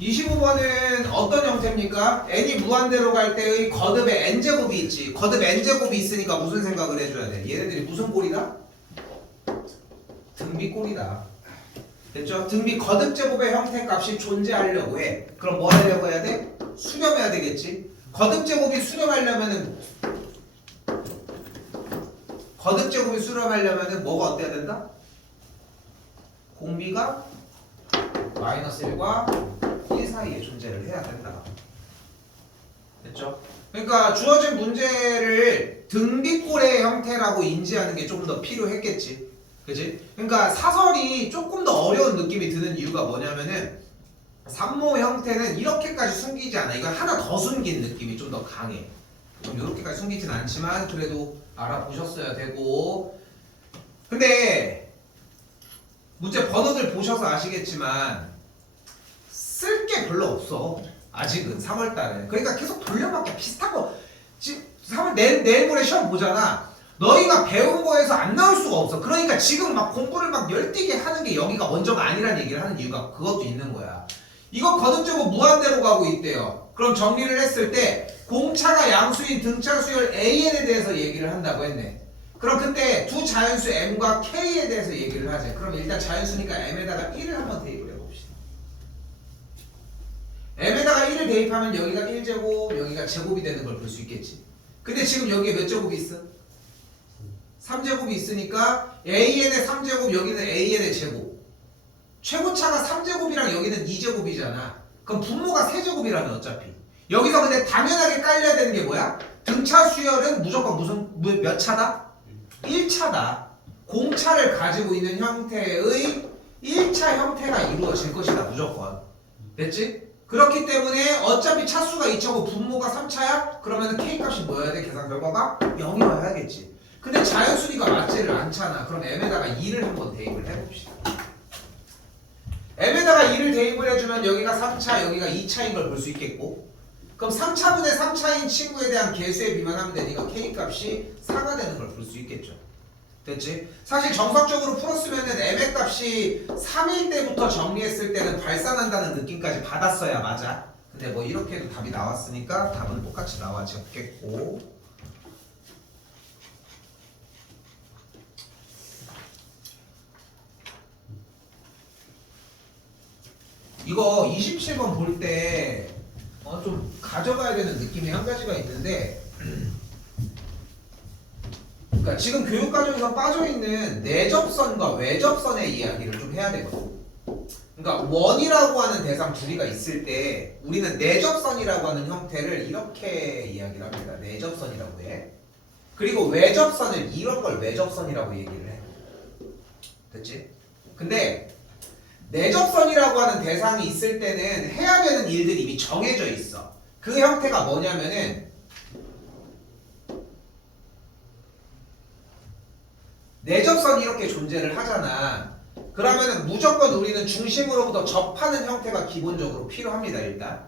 (25번은) 어떤 형태입니까? n이 무한대로 갈 때의 거듭의 n제곱이 있지. 거듭 n제곱이 있으니까 무슨 생각을 해줘야 돼? 얘네들이 무슨 꼴이다? 등비 꼴이다. 됐죠? 등비 거듭 제곱의 형태값이 존재하려고 해. 그럼 뭐 하려고 해야 돼? 수렴해야 되겠지. 거듭 제곱이 수렴하려면은 뭐가 어때야 된다? 공비가 마이너스 1과 1 사이에 존재를 해야 된다. 됐죠? 그러니까 주어진 문제를 등비꼴의 형태라고 인지하는 게 조금 더 필요했겠지. 그치? 그러니까 사설이 조금 더 어려운 느낌이 드는 이유가 뭐냐면은 산모 형태는 이렇게까지 숨기지 않아. 이건 하나 더 숨긴 느낌이 좀 더 강해. 좀 이렇게까지 숨기진 않지만 그래도 알아보셨어야 되고. 근데 문제 번호들 보셔서 아시겠지만 쓸 게 별로 없어. 아직은 3월달에. 그러니까 계속 돌려막기 비슷한 거. 지금 3월 내일 모레 시험 보잖아. 너희가 배운 거에서 안 나올 수가 없어. 그러니까 지금 막 공부를 막 열띠게 하는 게 여기가 먼저가 아니란 얘기를 하는 이유가 그것도 있는 거야. 이거 거듭제곱 무한대로 가고 있대요. 그럼 정리를 했을 때 공차가 양수인 등차 수열 AN에 대해서 얘기를 한다고 했네. 그럼 그때 두 자연수 M과 K에 대해서 얘기를 하자. 그럼 일단 자연수니까 M에다가 1을 한번 대입을 해봅시다. M에다가 1을 대입하면 여기가 1제곱, 여기가 제곱이 되는 걸 볼 수 있겠지. 근데 지금 여기에 몇 제곱이 있어? 3제곱이 있으니까 AN의 3제곱, 여기는 AN의 제곱. 최고차가 3제곱이랑 여기는 2제곱이잖아. 그럼 분모가 3제곱이라면 어차피. 여기서 근데 당연하게 깔려야 되는 게 뭐야? 등차 수열은 무조건 몇 차다? 1차다. 공차를 가지고 있는 형태의 1차 형태가 이루어질 것이다. 무조건. 됐지? 그렇기 때문에 어차피 차수가 2차고 분모가 3차야? 그러면 K값이 뭐여야 돼? 계산 결과가 0이어야 하겠지. 근데 자연수니까 맞지를 않잖아. 그럼 M에다가 2를 한번 대입을 해봅시다. M에다가 2를 대입을 해주면 여기가 3차, 여기가 2차인 걸 볼 수 있겠고, 그럼 3차분의 3차인 친구에 대한 개수에 비만하면 되니까 K값이 4가 되는 걸 볼 수 있겠죠. 됐지? 사실 정석적으로 풀었으면은 M의 값이 3일 때부터 정리했을 때는 발산한다는 느낌까지 받았어야 맞아. 근데 뭐 이렇게 해도 답이 나왔으니까 답은 똑같이 나와졌겠고. 이거 27번 볼 때 좀 가져가야 되는 느낌이 한 가지가 있는데, 그러니까 지금 교육과정에서 빠져있는 내접선과 외접선의 이야기를 좀 해야 되거든. 그러니까 원이라고 하는 대상 둘이가 있을 때 우리는 내접선이라고 하는 형태를 이렇게 이야기를 합니다. 내접선이라고 해. 그리고 외접선을 이런 걸 외접선이라고 얘기를 해. 됐지? 근데 내접선이라고 하는 대상이 있을 때는 해야 되는 일들이 이미 정해져 있어. 그 형태가 뭐냐면은 내접선이 이렇게 존재를 하잖아. 그러면은 무조건 우리는 중심으로부터 접하는 형태가 기본적으로 필요합니다. 일단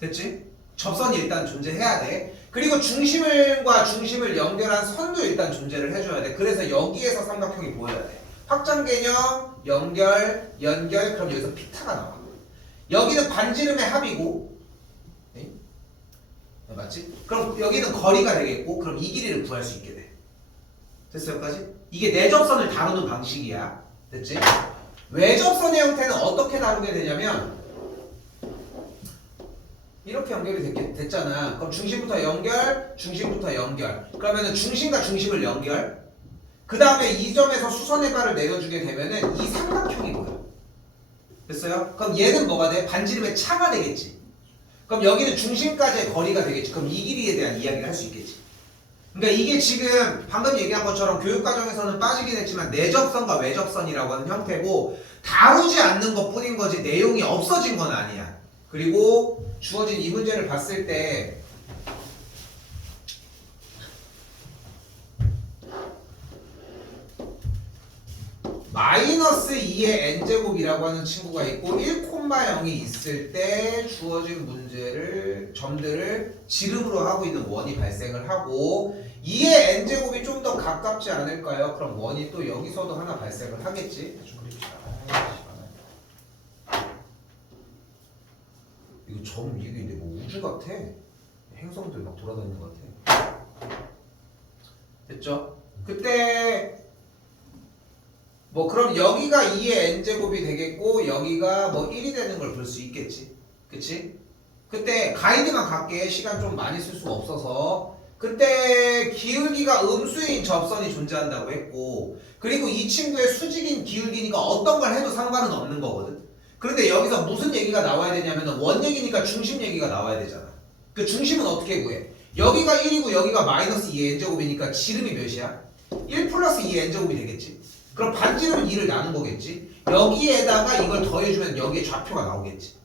됐지? 접선이 일단 존재해야 돼. 그리고 중심과 중심을 연결한 선도 일단 존재를 해줘야 돼. 그래서 여기에서 삼각형이 보여야 돼. 확장 개념, 연결, 그럼 여기서 피타가 나와. 여기는 반지름의 합이고, 네? 맞지? 그럼 여기는 거리가 되겠고, 그럼 이 길이를 구할 수 있게 돼. 됐어 여기까지? 이게 내접선을 다루는 방식이야. 됐지? 외접선의 형태는 어떻게 다루게 되냐면 이렇게 연결이 됐잖아. 그럼 중심부터 연결. 그러면은 중심과 중심을 연결. 그 다음에 이 점에서 수선의 발을 내려주게 되면은 이 삼각형이 보여. 됐어요? 그럼 얘는 뭐가 돼? 반지름의 차가 되겠지. 그럼 여기는 중심까지의 거리가 되겠지. 그럼 이 길이에 대한 이야기를 할 수 있겠지. 그러니까 이게 지금 방금 얘기한 것처럼 교육과정에서는 빠지긴 했지만 내접선과 외접선이라고 하는 형태고 다루지 않는 것 뿐인 거지 내용이 없어진 건 아니야. 그리고 주어진 이 문제를 봤을 때 마이너스 2의 n제곱이라고 하는 친구가 있고 1,0이 있을 때 주어진 문제를 점들을 지름으로 하고 있는 원이 발생을 하고 2의 n제곱이 좀 더 가깝지 않을까요? 그럼 원이 또 여기서도 하나 발생을 하겠지. 대충 그립시다. 이거 점 이게 근데 뭐 우주 같아. 행성들 막 돌아다니는 것 같아. 됐죠? 그때 뭐 그럼 여기가 2의 n제곱이 되겠고 여기가 뭐 1이 되는 걸 볼 수 있겠지. 그치? 그때 가이드만 갈게. 시간 좀 많이 쓸 수가 없어서. 그때 기울기가 음수인 접선이 존재한다고 했고 그리고 이 친구의 수직인 기울기니까 어떤 걸 해도 상관은 없는 거거든. 그런데 여기서 무슨 얘기가 나와야 되냐면 원 얘기니까 중심 얘기가 나와야 되잖아. 그 중심은 어떻게 구해? 여기가 1이고 여기가 마이너스 2의 n제곱이니까 지름이 몇이야? 1 플러스 2의 n제곱이 되겠지. 그럼 반지름은 2를 나눈 거겠지. 여기에다가 이걸 더해주면 여기에 좌표가 나오겠지.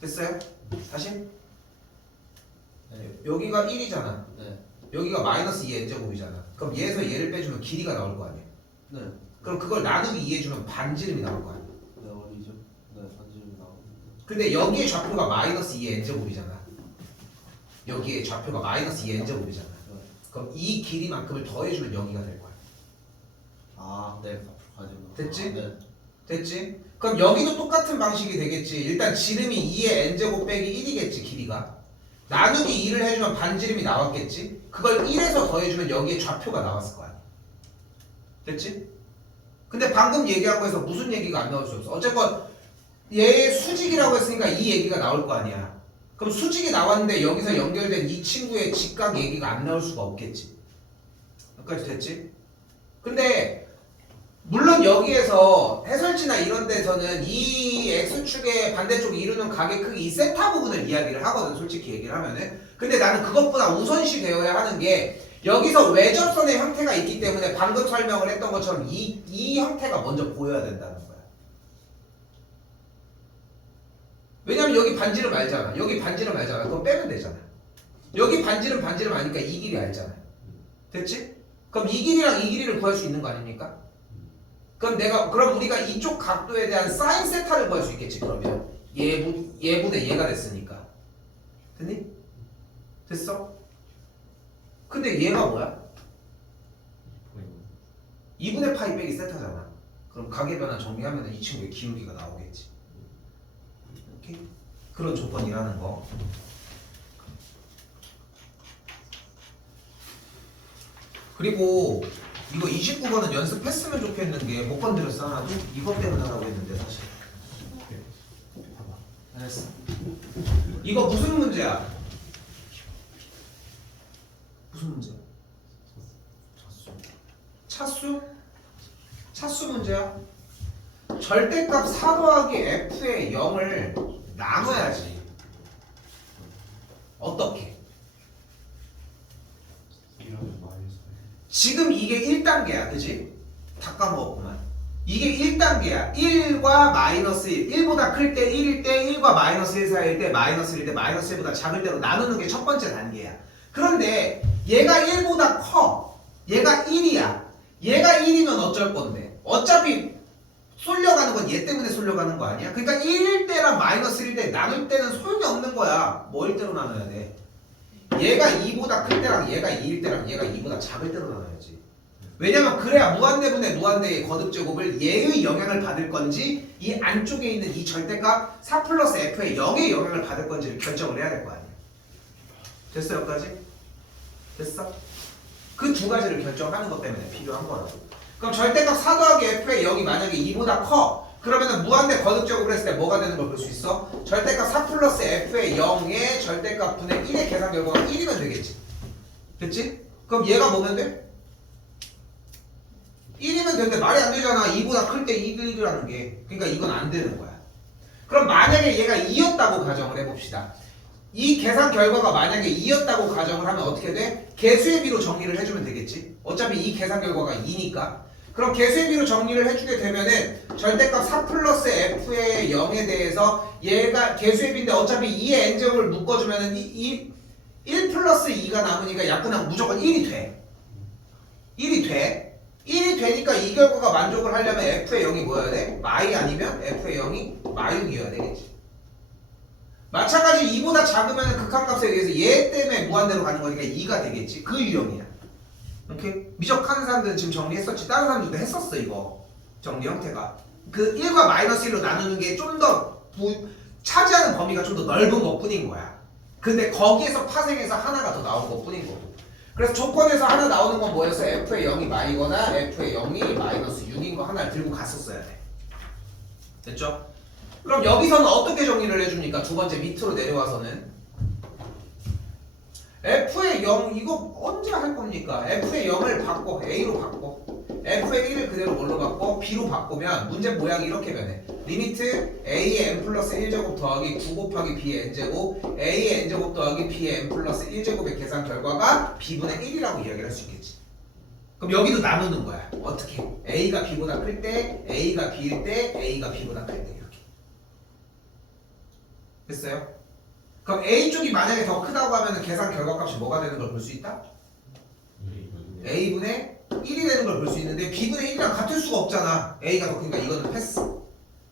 됐어요? 다시? 네. 여기가 1이잖아. 네. 여기가 마이너스 2의 n제곱이잖아. 그럼 얘에서 얘를 빼주면 길이가 나올 거 아니야. 네. 그럼 그걸 나누기 2 해주면 반지름이 나올 거 아니야. 네, 어디죠? 네, 반지름이 나오는데. 근데 여기에 좌표가 마이너스 2의 n제곱이잖아. 여기에 좌표가 마이너스 2의 n제곱이잖아. 네. 그럼 이 길이만큼을 더해주면 여기가 될 거야. 아, 네, 앞으로 가지고. 됐지? 아, 네. 됐지? 그럼 여기도 똑같은 방식이 되겠지. 일단 지름이 2의 n제곱 빼기 1이겠지, 길이가. 나누기 2를 해주면 반지름이 나왔겠지? 그걸 1에서 더해주면 여기에 좌표가 나왔을 거야. 됐지? 근데 방금 얘기한 거에서 무슨 얘기가 안 나올 수 없어. 어쨌건 얘 수직이라고 했으니까 이 얘기가 나올 거 아니야. 그럼 수직이 나왔는데 여기서 연결된 이 친구의 직각 얘기가 안 나올 수가 없겠지. 여기까지 됐지? 근데 물론 여기에서 해설지나 이런 데서는 이 x축의 반대쪽이 이루는 각의 크기 이 세타 부분을 이야기를 하거든. 솔직히 얘기를 하면은. 근데 나는 그것보다 우선시 되어야 하는 게 여기서 외접선의 형태가 있기 때문에 방금 설명을 했던 것처럼 이 형태가 먼저 보여야 된다는 거야. 왜냐면 여기 반지름 알잖아. 여기 반지름 알잖아. 그럼 빼면 되잖아. 여기 반지름 아니까 이 길이 알잖아. 됐지? 그럼 이 길이랑 이 길이를 구할 수 있는 거 아닙니까? 그럼 우리가 이쪽 각도에 대한 사인 세타를 구할 수 있겠지. 그러면 얘분의 얘가 됐으니까. 됐니? 됐어? 근데 얘가 뭐야? 2분의 파이 빼기 세타잖아. 그럼 각의 변화 정리하면 이 친구의 기울기가 나오겠지. 오케이? 그런 조건이라는 거. 그리고 이거 29번은 연습했으면 좋겠는 게 못 건드렸어 하나도? 이것 때문에 하라고 했는데 사실. 알았어. 이거 무슨 문제야? 무슨 문제야? 차수? 차수 문제야? 절대값 4 더하기 f의 0을 나눠야지. 어떻게? 지금 이게 1단계야, 그지? 다 까먹었구만. 이게 1단계야. 1과 마이너스 1. 1보다 클 때 1일 때, 1과 마이너스 1 사이일 때, 마이너스 1일 때, 마이너스 1보다 작을 때로 나누는 게 첫 번째 단계야. 그런데 얘가 1보다 커. 얘가 1이야. 얘가 1이면 어쩔 건데? 어차피 쏠려가는 건 얘 때문에 쏠려가는 거 아니야? 그러니까 1일 때랑 마이너스 1일 때 나눌 때는 소용이 없는 거야. 뭐일 때로 나눠야 돼? 얘가 2보다 클 때랑 얘가 2일 때랑 얘가 2보다 작을 때로 나눠야지. 왜냐면 그래야 무한대분의 무한대의 거듭제곱을 얘의 영향을 받을 건지 이 안쪽에 있는 이 절대값 4 플러스 f의 0의 영향을 받을 건지를 결정을 해야 될 거 아니야. 됐어 여기까지? 됐어? 그 두 가지를 결정하는 것 때문에 필요한 거라고. 그럼 절대값 4 더하기 f의 0이 만약에 2보다 커. 그러면은 무한대 거듭제곱을 했을 때 뭐가 되는 걸 볼 수 있어? 절대값 4 플러스 f의 0의 절대값 분의 1의 계산 결과가 1이면 되겠지. 됐지? 그럼 얘가 뭐면 돼? 1이면 되는데 말이 안 되잖아. 2보다 클 때 1이라는 게. 그러니까 이건 안 되는 거야. 그럼 만약에 얘가 2였다고 가정을 해봅시다. 이 계산 결과가 만약에 2였다고 가정을 하면 어떻게 돼? 개수의 비로 정리를 해주면 되겠지. 어차피 이 계산 결과가 2니까. 그럼 개수의 비로 정리를 해주게 되면은 절대값 4 플러스 f의 0에 대해서 얘가 개수의 비인데 어차피 2의 n제곱을 묶어주면은 1 플러스 2가 남으니까 약분하면 무조건 1이 돼. 1이 돼. 1이 되니까 이 결과가 만족을 하려면 f의 0이 뭐여야 돼? 마이 아니면 f의 0이 마육이어야 되겠지. 마찬가지 2보다 작으면 극한값에 의해서 얘 때문에 무한대로 가는 거니까 2가 되겠지. 그 유형이야. 오케이? 미적하는 사람들은 지금 정리했었지. 다른 사람들도 했었어 이거. 정리 형태가. 그 1과 마이너스 1로 나누는 게 좀 더 차지하는 범위가 좀 더 넓은 것 뿐인 거야. 근데 거기에서 파생해서 하나가 더 나온 것 뿐인 거고. 그래서 조건에서 하나 나오는 건 뭐였어? f의 0이 마이거나 f의 0이 마이너스 6인 거 하나를 들고 갔었어야 돼. 됐죠? 그럼 여기서는 어떻게 정리를 해줍니까? 두 번째 밑으로 내려와서는 f의 0 이거 언제 할 겁니까? f의 0을 바꿔 A로 바꿔 f의 1을 그대로 뭘로 바꿔? B로 바꾸면 문제 모양이 이렇게 변해. 리미트 A의 n 플러스 1제곱 더하기 9 곱하기 B의 n제곱 A의 n제곱 더하기 B의 n 플러스 1제곱의 계산 결과가 B분의 1이라고 이야기를 할 수 있겠지. 그럼 여기도 나누는 거야. 어떻게? A가 B보다 클 때, A가 B일 때, A가 B보다 클 때 이렇게. 됐어요? 그럼 A 쪽이 만약에 더 크다고 하면 계산 결과값이 뭐가 되는 걸 볼 수 있다? A분의 1이 되는 걸 볼 수 있는데 B분의 1이랑 같을 수가 없잖아. A가 더 크니까 이거는 패스.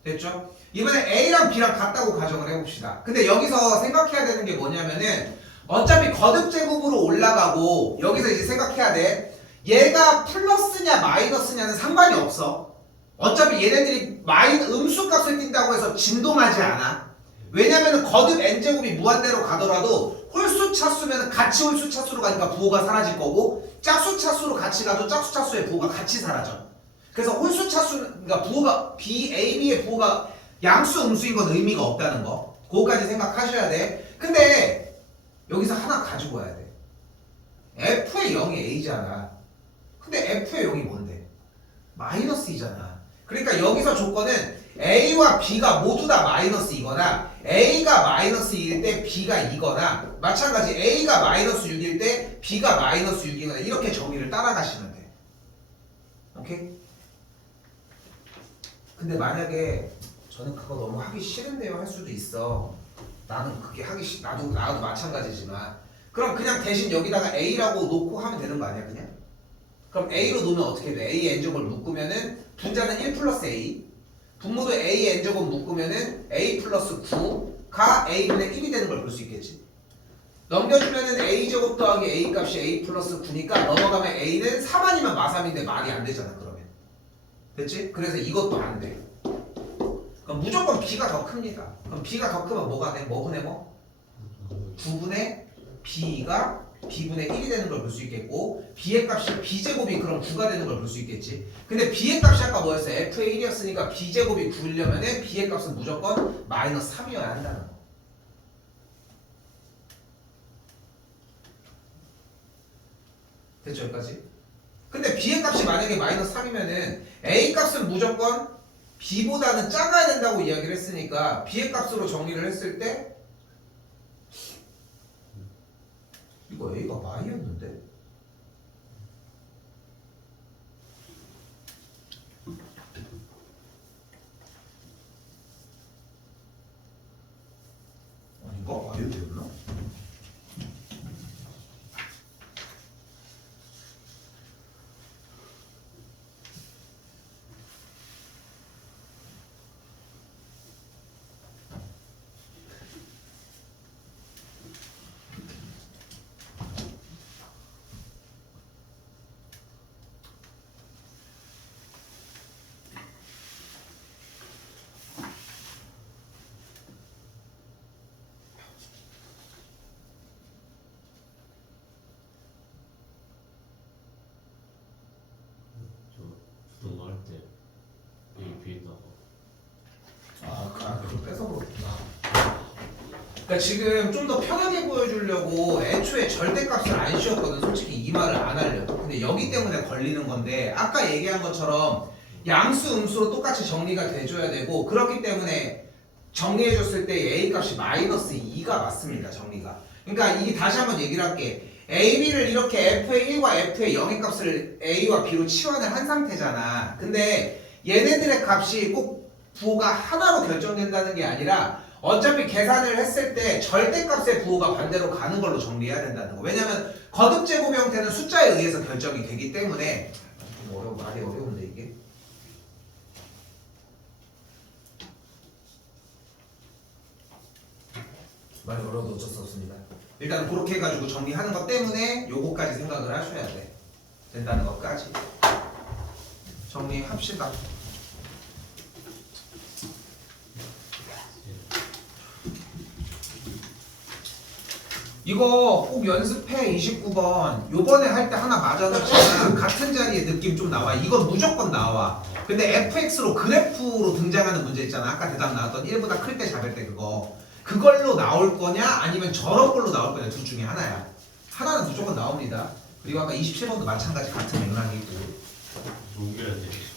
됐죠? 이번에 A랑 B랑 같다고 가정을 해봅시다. 근데 여기서 생각해야 되는 게 뭐냐면은 어차피 거듭 제곱으로 올라가고 여기서 이제 생각해야 돼. 얘가 플러스냐 마이너스냐는 상관이 없어. 어차피 얘네들이 음수 값을 띈다고 해서 진동하지 않아. 왜냐면 거듭 n제곱이 무한대로 가더라도 홀수 차수면 같이 홀수 차수로 가니까 부호가 사라질 거고 짝수 차수로 같이 가도 짝수 차수의 부호가 같이 사라져. 그래서 홀수 차수 그러니까 부호가 A, B의 부호가 양수 음수인 건 의미가 없다는 거. 그거까지 생각하셔야 돼. 근데 여기서 하나 가지고 와야 돼. F의 0이 A잖아. 근데 F의 0이 뭔데? 마이너스이잖아. 그러니까 여기서 조건은 A와 B가 모두 다 마이너스이거나 A가 마이너스 2일 때 B가 2거나 마찬가지 A가 마이너스 6일 때 B가 마이너스 6이거나 이렇게 정의를 따라가시면 돼. 오케이? 근데 만약에 저는 그거 너무 하기 싫은데요 할 수도 있어. 나는 그게 하기 나도 마찬가지지만 그럼 그냥 대신 여기다가 A라고 놓고 하면 되는 거 아니야 그냥? 그럼 A로 놓으면 어떻게 돼? A의 n제곱을 묶으면은 분자는 1 플러스 A 분모도 A의 n제곱 묶으면은 A 플러스 9가 A분의 1이 되는 걸 볼 수 있겠지. 넘겨주면은 A제곱 더하기 A 값이 A 플러스 9니까 넘어가면 A는 3 아니면 마3인데 말이 안 되잖아 그러면. 됐지? 그래서 이것도 안 돼. 그럼 무조건 B가 더 큽니다. 그럼 B가 더 크면 뭐가 돼? 뭐분의 뭐? 9분의 B가 B분의 1이 되는 걸 볼 수 있겠고 B의 값이 B제곱이 그럼 9가 되는 걸 볼 수 있겠지. 근데 B의 값이 아까 뭐였어? F의 1이었으니까 B제곱이 9이려면은 B의 값은 무조건 마이너스 3이어야 한다는 거. 됐죠 여기까지? 근데 B의 값이 만약에 마이너스 3이면은 A 값은 무조건 B보다는 작아야 된다고 이야기를 했으니까 B의 값으로 정리를 했을 때 이거 A가 마이였는데? 아닌가? 마이였나? 부동거 할 때 A, B에다가 그거 뺏어 그렇구나. 그러니까 지금 좀 더 편하게 보여주려고 애초에 절대값을 안 씌웠거든. 솔직히 이 말을 안 하려고. 근데 여기 때문에 걸리는 건데 아까 얘기한 것처럼 양수 음수로 똑같이 정리가 돼줘야 되고 그렇기 때문에 정리해줬을 때 A 값이 마이너스 2가 맞습니다. 정리가. 그러니까 이게 다시 한번 얘기를 할게. A, B를 이렇게 F의 1과 F의 0의 값을 A와 B로 치환을 한 상태잖아. 근데 얘네들의 값이 꼭 부호가 하나로 결정된다는 게 아니라 어차피 계산을 했을 때 절대값의 부호가 반대로 가는 걸로 정리해야 된다는 거. 왜냐면 거듭제곱 형태는 숫자에 의해서 결정이 되기 때문에 좀 말이 어려운데 이게. 많이 어려워도 어쩔 수 없습니다. 일단 그렇게 해가지고 정리하는 것 때문에 요거까지 생각을 하셔야 돼. 된다는 것까지 정리합시다. 이거 꼭 연습해. 29번 요번에 할 때 하나 맞아놓잖아. 같은 자리에 느낌 좀 나와. 이건 무조건 나와. 근데 fx로 그래프로 등장하는 문제 있잖아. 아까 대답 나왔던 1보다 클 때 잡을 때 그걸로 나올 거냐 아니면 저런 걸로 나올 거냐 둘 중에 하나야. 하나는 무조건 나옵니다. 그리고 아까 27번도 마찬가지 같은 맥락이고 옮겨야 돼.